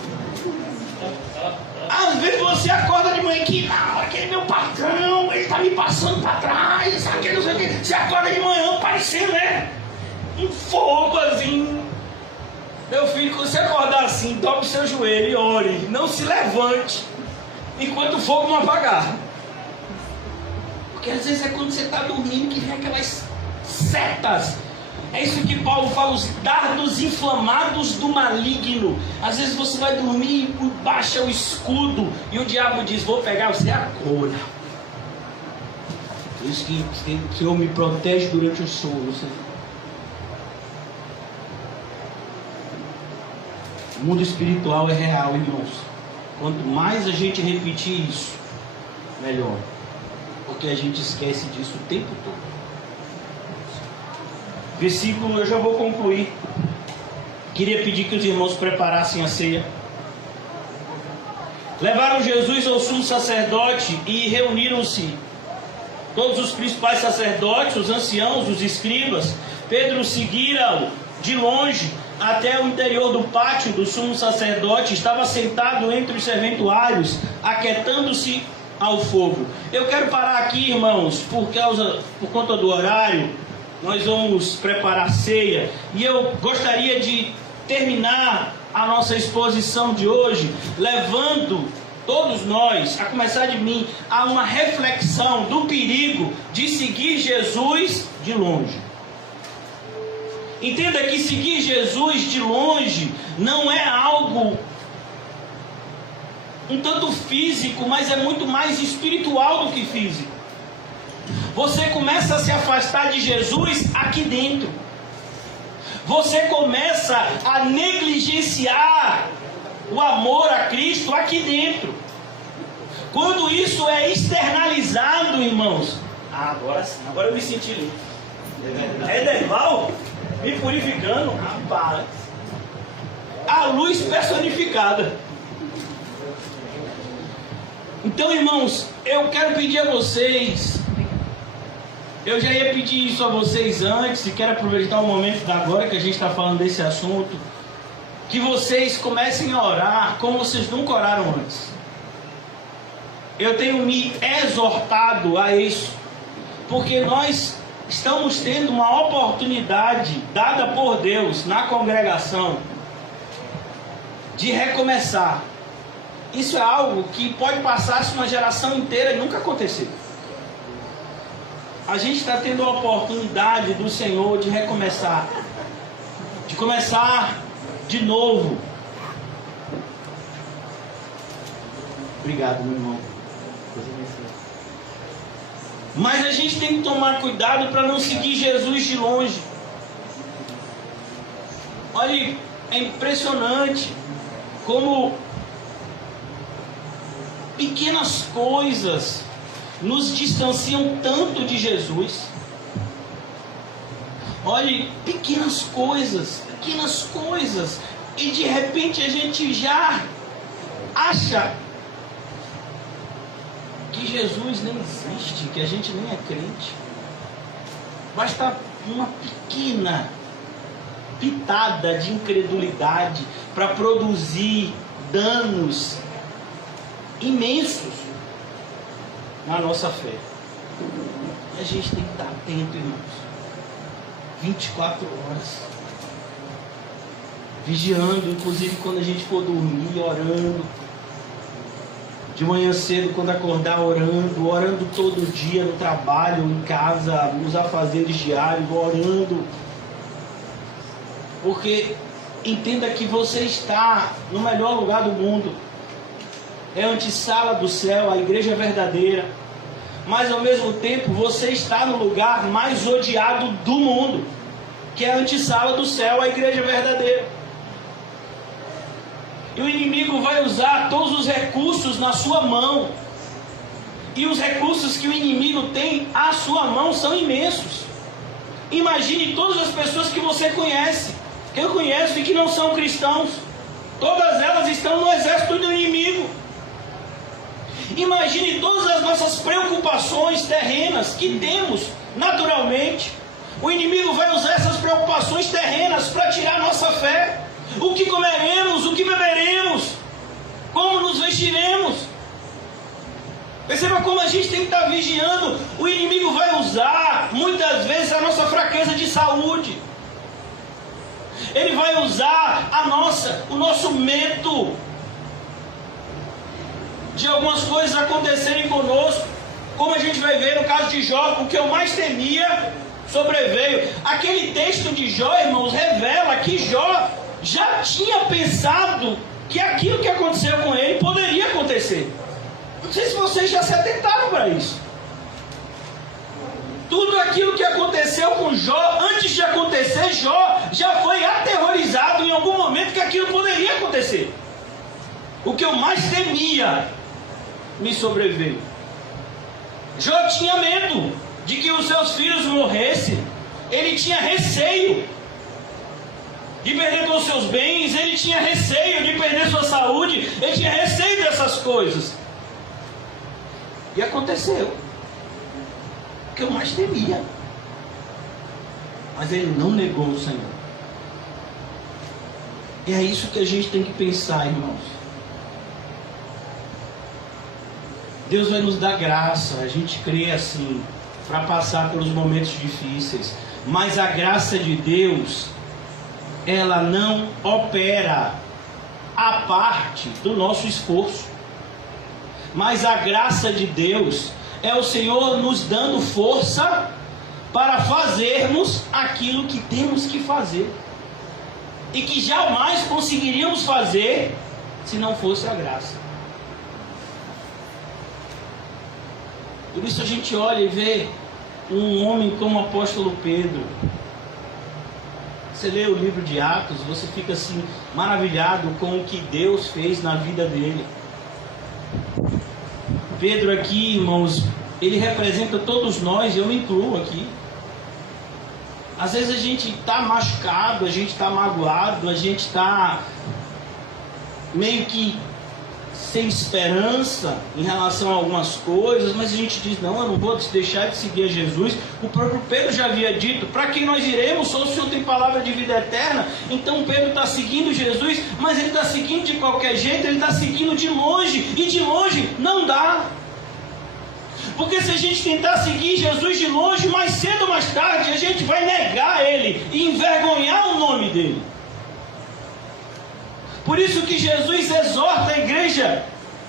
Às vezes você acorda de manhã que não, aquele meu patrão, ele tá me passando para trás, aquele não sei o que. Você acorda de manhã parecendo, né? Um fogo assim. Meu filho, quando você acordar assim, dobre o seu joelho e ore. Não se levante enquanto o fogo não apagar. Porque às vezes é quando você está dormindo que vem aquelas setas. É isso que Paulo fala, os dardos inflamados do maligno. Às vezes você vai dormir e baixa o escudo e o diabo diz: vou pegar você agora. Por isso que o Senhor me protege durante o sono. O mundo espiritual é real, irmãos. Quanto mais a gente repetir isso, melhor. Porque a gente esquece disso o tempo todo. Versículo, eu já vou concluir. Queria pedir que os irmãos preparassem a ceia. Levaram Jesus ao sumo sacerdote e reuniram-se todos os principais sacerdotes, os anciãos, os escribas. Pedro seguira-o de longe até o interior do pátio do sumo sacerdote. Estava sentado entre os serventuários, aquietando-se ao fogo. Eu quero parar aqui, irmãos, por conta do horário. Nós vamos preparar ceia e eu gostaria de terminar a nossa exposição de hoje levando todos nós, a começar de mim, a uma reflexão do perigo de seguir Jesus de longe. Entenda que seguir Jesus de longe não é algo um tanto físico, mas é muito mais espiritual do que físico. Você começa a se afastar de Jesus aqui dentro. Você começa a negligenciar o amor a Cristo aqui dentro. Quando isso é externalizado, irmãos, agora sim, agora eu me senti limpo. É Derval me purificando, rapaz. A luz personificada. Então, irmãos, eu quero pedir a vocês. Eu já ia pedir isso a vocês antes, e quero aproveitar o momento da agora que a gente está falando desse assunto, que vocês comecem a orar como vocês nunca oraram antes. Eu tenho me exortado a isso, porque nós estamos tendo uma oportunidade dada por Deus na congregação de recomeçar. Isso é algo que pode passar-se uma geração inteira e nunca aconteceu. A gente está tendo a oportunidade do Senhor de recomeçar, de começar de novo. Obrigado, meu irmão. Mas a gente tem que tomar cuidado para não seguir Jesus de longe. Olha, é impressionante como pequenas coisas nos distanciam tanto de Jesus. Olhe, pequenas coisas, e de repente a gente já acha que Jesus nem existe, que a gente nem é crente. basta uma pequena pitada de incredulidade para produzir danos imensos na nossa fé. E a gente tem que estar atento, irmãos. 24 horas. Vigiando, inclusive quando a gente for dormir, orando. De manhã cedo, quando acordar, orando todo dia no trabalho, em casa, nos afazeres diários, orando. Porque entenda que você está no melhor lugar do mundo. É a antessala do céu, a igreja verdadeira. Mas ao mesmo tempo você está no lugar mais odiado do mundo, que é a antessala do céu, a igreja verdadeira. E o inimigo vai usar todos os recursos na sua mão. E os recursos que o inimigo tem à sua mão são imensos. Imagine todas as pessoas que você conhece, que eu conheço e que não são cristãos. Todas elas estão no exército do inimigo. Imagine todas as nossas preocupações terrenas que temos naturalmente. O inimigo vai usar essas preocupações terrenas para tirar a nossa fé. O que comeremos, o que beberemos, como nos vestiremos. Perceba como a gente tem que estar vigiando. O inimigo vai usar muitas vezes a nossa fraqueza de saúde. Ele vai usar o nosso medo de algumas coisas acontecerem conosco, como a gente vai ver no caso de Jó. O que eu mais temia sobreveio. Aquele texto de Jó, irmãos, revela que Jó já tinha pensado que aquilo que aconteceu com ele poderia acontecer. Não sei se vocês já se atentaram para isso. Tudo aquilo que aconteceu com Jó, antes de acontecer, Jó já foi aterrorizado em algum momento que aquilo poderia acontecer. O que eu mais temia me sobreveio. Jó tinha medo de que os seus filhos morressem. Ele tinha receio de perder todos os seus bens. Ele tinha receio de perder sua saúde. Ele tinha receio dessas coisas. E aconteceu o que eu mais temia. Mas ele não negou o Senhor. E é isso que a gente tem que pensar, irmãos. Deus vai nos dar graça, a gente crê assim, para passar pelos momentos difíceis. Mas a graça de Deus, ela não opera à parte do nosso esforço. Mas a graça de Deus é o Senhor nos dando força para fazermos aquilo que temos que fazer. E que jamais conseguiríamos fazer se não fosse a graça. Por isso a gente olha e vê um homem como o apóstolo Pedro. Você lê o livro de Atos, você fica assim maravilhado com o que Deus fez na vida dele. Pedro aqui, irmãos, ele representa todos nós, eu me incluo aqui. Às vezes a gente está machucado, a gente está magoado, a gente está meio que sem esperança em relação a algumas coisas, mas a gente diz, não, eu não vou deixar de seguir a Jesus. O próprio Pedro já havia dito, para quem nós iremos? Só o Senhor tem palavra de vida eterna. Então Pedro está seguindo Jesus, mas ele está seguindo de qualquer jeito, ele está seguindo de longe, e de longe não dá. Porque se a gente tentar seguir Jesus de longe, mais cedo ou mais tarde, a gente vai negar Ele e envergonhar o nome dEle. Por isso que Jesus exorta a igreja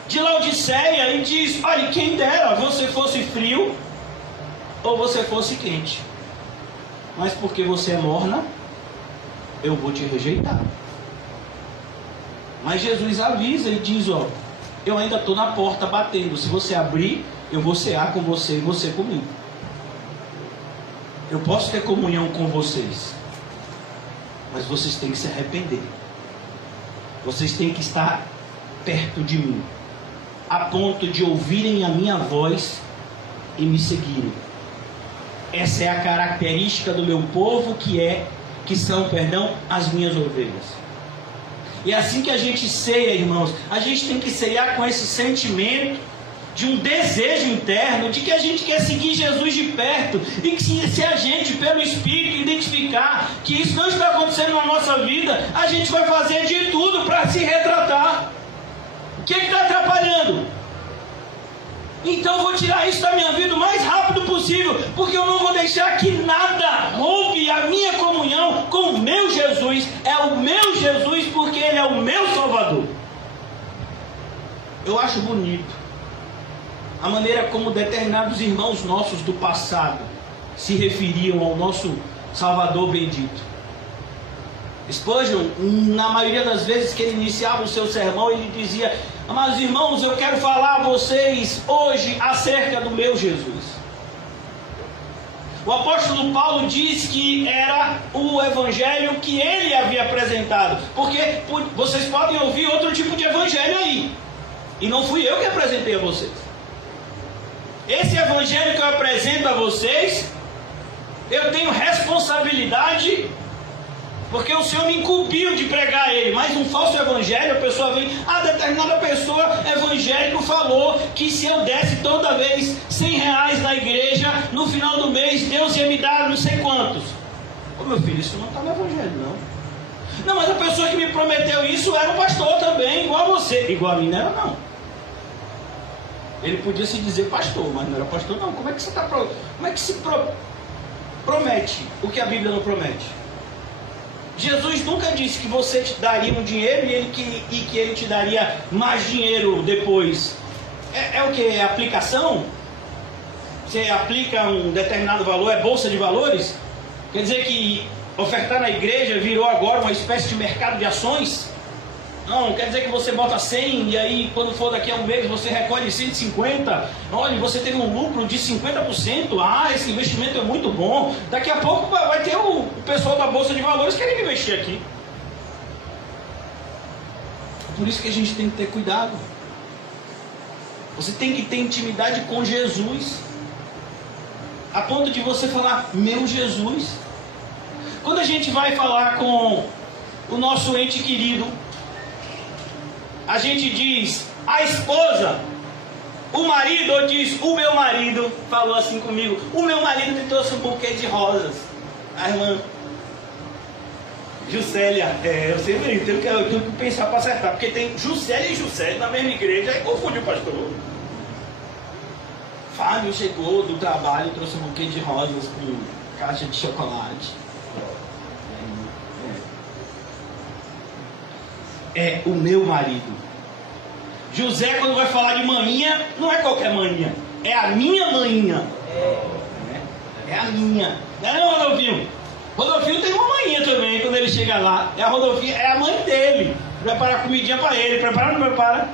de Laodiceia e diz, olha, quem dera você fosse frio ou você fosse quente. Mas porque você é morna, eu vou te rejeitar. Mas Jesus avisa e diz, ó, eu ainda estou na porta batendo. Se você abrir, eu vou cear com você e você comigo. Eu posso ter comunhão com vocês, mas vocês têm que se arrepender. Vocês têm que estar perto de mim, a ponto de ouvirem a minha voz e me seguirem. Essa é a característica do meu povo, que são as minhas ovelhas. E é assim que a gente ceia, irmãos. A gente tem que ceiar com esse sentimento de um desejo interno, de que a gente quer seguir Jesus de perto, e que se a gente, pelo Espírito, identificar que isso não está acontecendo na nossa vida, a gente vai fazer de tudo para se retratar. O que está atrapalhando? Então eu vou tirar isso da minha vida o mais rápido possível, porque eu não vou deixar que nada roube a minha comunhão com o meu Jesus. É o meu Jesus, porque Ele é o meu Salvador. Eu acho bonito a maneira como determinados irmãos nossos do passado se referiam ao nosso Salvador bendito. Spurgeon, na maioria das vezes que ele iniciava o seu sermão, ele dizia: amados irmãos, eu quero falar a vocês hoje acerca do meu Jesus. O apóstolo Paulo diz que era o evangelho que ele havia apresentado, porque vocês podem ouvir outro tipo de evangelho aí, e não fui eu que apresentei a vocês. Esse evangelho que eu apresento a vocês, eu tenho responsabilidade, porque o Senhor me incumbiu de pregar ele. Mas um falso evangelho, a pessoa vem, determinada pessoa evangélico falou que se eu desse toda vez R$100 na igreja, no final do mês Deus ia me dar não sei quantos. Ô meu filho, isso não está no evangelho não. Não, mas a pessoa que me prometeu isso era um pastor também, igual a você. Igual a mim não era não. Ele podia se dizer pastor, mas não era pastor não. Como é que você está como é que se promete o que a Bíblia não promete? Jesus nunca disse que você te daria um dinheiro e que ele te daria mais dinheiro depois. É o que? É aplicação? Você aplica um determinado valor, é bolsa de valores? Quer dizer que ofertar na igreja virou agora uma espécie de mercado de ações? Não, quer dizer que você bota 100 e aí quando for daqui a um mês você recolhe 150. Olha, você teve um lucro de 50%. Esse investimento é muito bom. Daqui a pouco vai ter o pessoal da Bolsa de Valores querendo investir aqui. Por isso que a gente tem que ter cuidado. Você tem que ter intimidade com Jesus, a ponto de você falar, meu Jesus. Quando a gente vai falar com o nosso ente querido, a gente diz a esposa, o marido, ou diz o meu marido, falou assim comigo, o meu marido me trouxe um buquê de rosas. A irmã Juscelia, eu sempre tenho que pensar para acertar, porque tem Juscelia e Juscelia na mesma igreja, aí confunde o pastor. Fábio chegou do trabalho, trouxe um buquê de rosas com caixa de chocolate. É o meu marido. José, quando vai falar de maninha, não é qualquer maninha, é a minha maninha. É a minha. Não é, Rodolfinho? Rodolfinho tem uma maninha também, quando ele chega lá. É a Rodolfinho, é a mãe dele. Preparar comidinha para ele. Prepara ou não prepara?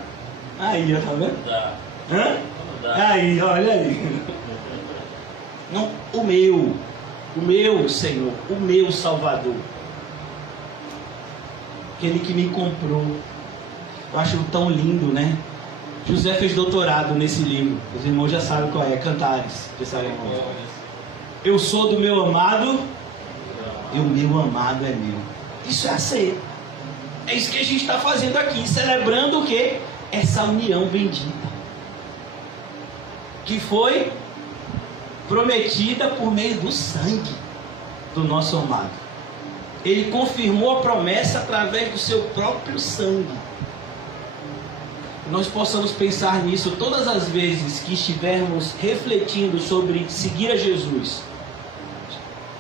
Aí, ó, tá vendo? Dá. Hã? Dá. Aí, olha aí. Não, o meu Senhor, o meu Salvador. Aquele que me comprou. Eu acho tão lindo, né? José fez doutorado nesse livro. Os irmãos já sabem qual é, Cantares. Já sabem qual é. Eu sou do meu amado e o meu amado é meu. Isso é a ceia. É isso que a gente está fazendo aqui, celebrando o quê? Essa união bendita, que foi prometida por meio do sangue do nosso amado. Ele confirmou a promessa através do seu próprio sangue. Nós possamos pensar nisso todas as vezes que estivermos refletindo sobre seguir a Jesus.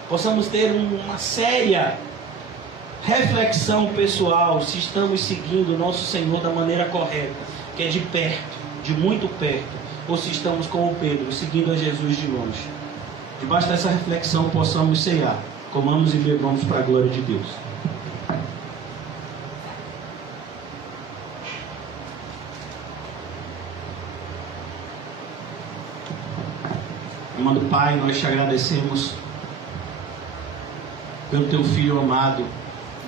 Possamos ter uma séria reflexão pessoal se estamos seguindo o nosso Senhor da maneira correta, que é de perto, de muito perto, ou se estamos como Pedro, seguindo a Jesus de longe. Debaixo dessa reflexão possamos ceiar, comamos e bebamos para a glória de Deus. Amado Pai, nós te agradecemos pelo Teu Filho amado,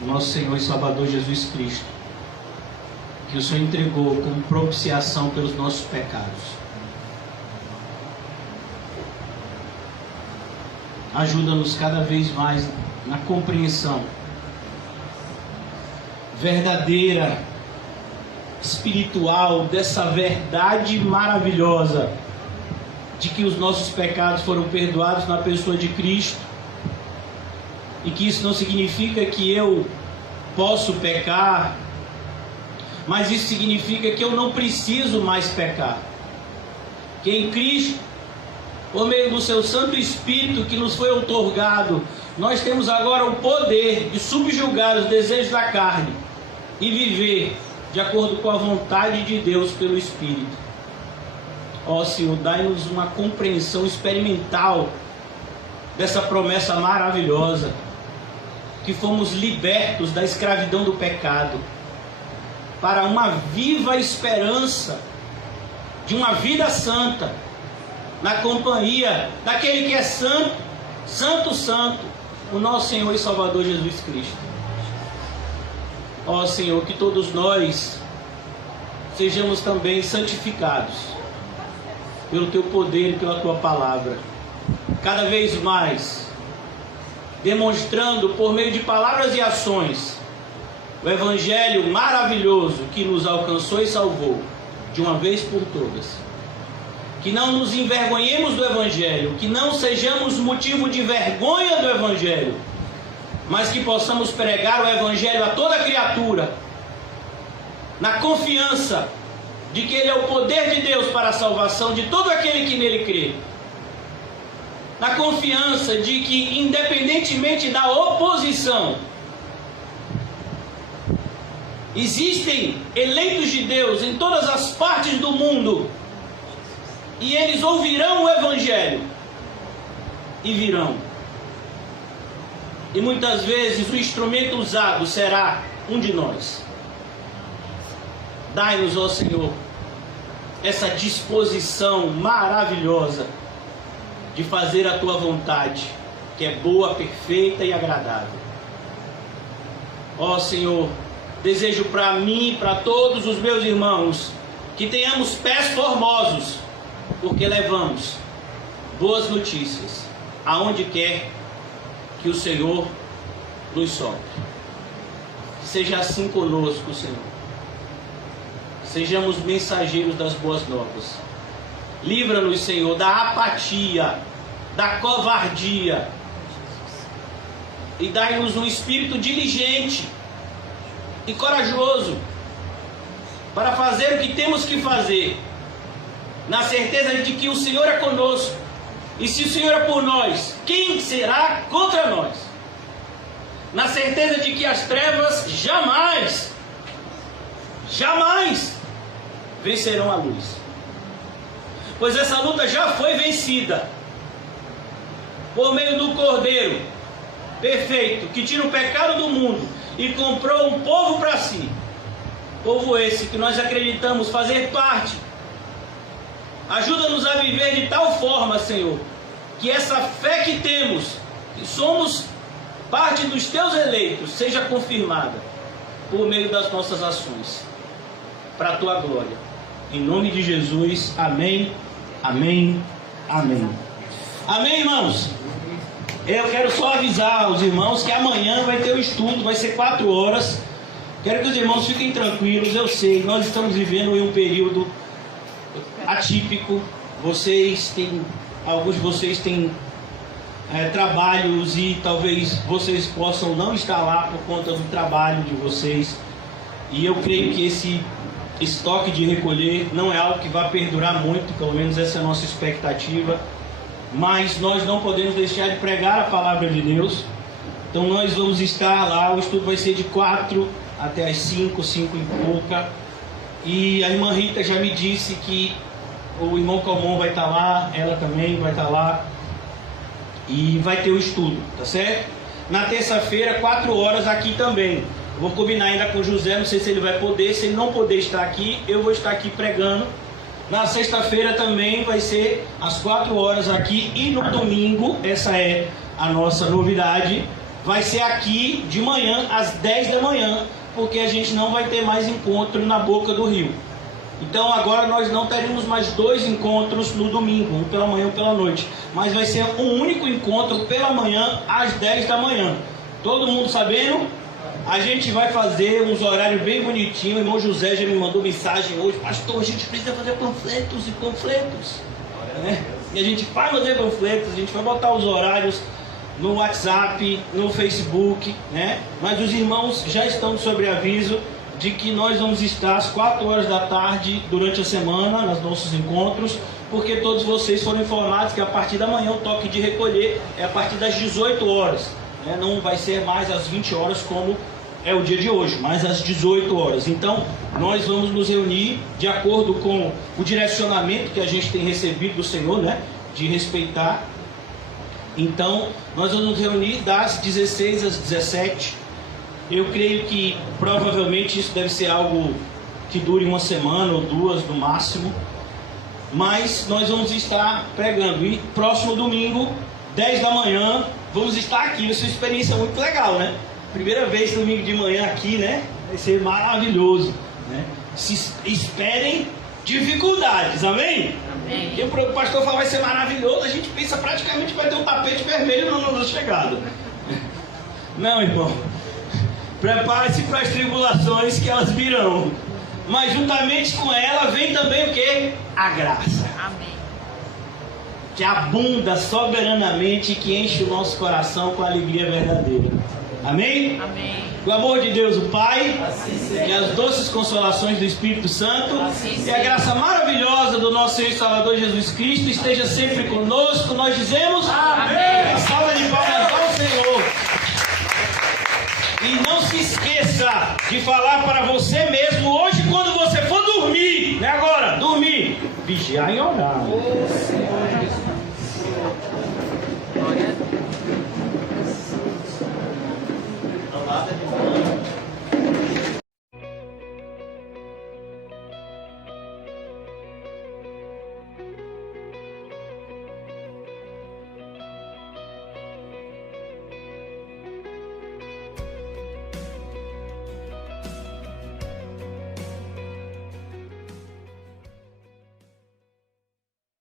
nosso Senhor e Salvador Jesus Cristo, que o Senhor entregou como propiciação pelos nossos pecados. Ajuda-nos cada vez mais na compreensão verdadeira, espiritual dessa verdade maravilhosa de que os nossos pecados foram perdoados na pessoa de Cristo, e que isso não significa que eu posso pecar, mas isso significa que eu não preciso mais pecar, que em Cristo, por meio do seu Santo Espírito que nos foi outorgado, nós temos agora o poder de subjugar os desejos da carne e viver de acordo com a vontade de Deus pelo Espírito. Ó Senhor, dai-nos uma compreensão experimental dessa promessa maravilhosa, que fomos libertos da escravidão do pecado para uma viva esperança de uma vida santa, na companhia daquele que é santo, santo, santo, o nosso Senhor e Salvador Jesus Cristo. Ó Senhor, que todos nós sejamos também santificados pelo Teu poder e pela Tua palavra, cada vez mais demonstrando por meio de palavras e ações o Evangelho maravilhoso que nos alcançou e salvou de uma vez por todas. Que não nos envergonhemos do Evangelho, que não sejamos motivo de vergonha do Evangelho, mas que possamos pregar o Evangelho a toda criatura, na confiança de que Ele é o poder de Deus para a salvação de todo aquele que nele crê, na confiança de que, independentemente da oposição, existem eleitos de Deus em todas as partes do mundo, e eles ouvirão o Evangelho e virão. E muitas vezes o instrumento usado será um de nós. Dai-nos, ó Senhor, essa disposição maravilhosa de fazer a Tua vontade, que é boa, perfeita e agradável. Ó Senhor, desejo para mim e para todos os meus irmãos que tenhamos pés formosos, porque levamos boas notícias aonde quer que o Senhor nos sopre. Seja assim conosco, Senhor. Sejamos mensageiros das boas novas. Livra-nos, Senhor, da apatia, da covardia, e dai-nos um espírito diligente e corajoso para fazer o que temos que fazer, na certeza de que o Senhor é conosco, e se o Senhor é por nós, quem será contra nós? Na certeza de que as trevas jamais vencerão a luz, pois essa luta já foi vencida por meio do Cordeiro perfeito, que tira o pecado do mundo e comprou um povo para si, povo esse que nós acreditamos fazer parte. Ajuda-nos a viver de tal forma, Senhor, que essa fé que temos, que somos parte dos Teus eleitos, seja confirmada por meio das nossas ações, para a Tua glória. Em nome de Jesus, amém, amém, amém. Amém, irmãos? Eu quero só avisar os irmãos que amanhã vai ter o estudo, vai ser 4 horas. Quero que os irmãos fiquem tranquilos. Eu sei, nós estamos vivendo em um período atípico. Alguns de vocês têm trabalhos, e talvez vocês possam não estar lá por conta do trabalho de vocês. E eu creio que esse estoque de recolher não é algo que vai perdurar muito, pelo menos essa é a nossa expectativa. Mas nós não podemos deixar de pregar a palavra de Deus. Então nós vamos estar lá. O estudo vai ser de 4 até as 5 e pouca. E a irmã Rita já me disse que o irmão Calmon vai estar lá, ela também vai estar lá, e vai ter o estudo, tá certo? Na terça-feira, 4 horas aqui também. Eu vou combinar ainda com o José, não sei se ele vai poder. Se ele não poder estar aqui, eu vou estar aqui pregando. Na sexta-feira também vai ser às 4 horas aqui, e no domingo, essa é a nossa novidade, vai ser aqui de manhã às 10 da manhã, porque a gente não vai ter mais encontro na Boca do Rio. Então agora nós não teremos mais 2 encontros no domingo, um pela manhã e um pela noite, mas vai ser um único encontro pela manhã às 10 da manhã. Todo mundo sabendo? A gente vai fazer uns horários bem bonitinhos. O irmão José já me mandou mensagem hoje. Pastor, a gente precisa fazer panfletos e panfletos. Né? E a gente vai fazer panfletos, a gente vai botar os horários no WhatsApp, no Facebook, né? Mas os irmãos já estão sobre aviso de que nós vamos estar às 4 horas da tarde durante a semana, nos nossos encontros, porque todos vocês foram informados que a partir da manhã o toque de recolher é a partir das 18 horas. Né? Não vai ser mais às 20 horas como é o dia de hoje, mas às 18 horas. Então, nós vamos nos reunir de acordo com o direcionamento que a gente tem recebido do Senhor, né? De respeitar. Então, nós vamos nos reunir das 16 às 17. Eu creio que provavelmente isso deve ser algo que dure uma semana ou duas no máximo. Mas nós vamos estar pregando. E próximo domingo, 10 da manhã, vamos estar aqui. Essa experiência é muito legal, né? Primeira vez domingo de manhã aqui, né? Vai ser maravilhoso, né? Esperem dificuldades, amém? Amém. E o pastor fala, vai ser maravilhoso. A gente pensa praticamente que vai ter um tapete vermelho na nossa chegada. Não, irmão. Prepare-se para as tribulações que elas virão. Mas juntamente com ela vem também o que? A graça. Amém. Que abunda soberanamente e que enche o nosso coração com a alegria verdadeira. Amém? Amém. O amor de Deus, o Pai, Assim e as doces consolações do Espírito Santo, Assim e a graça maravilhosa do nosso Senhor e Salvador Jesus Cristo esteja sempre conosco. Nós dizemos Amém. Uma salva de palmas ao Senhor. E não se esqueça de falar para você mesmo hoje, quando você for dormir, não é agora, dormir, vigiar e orar.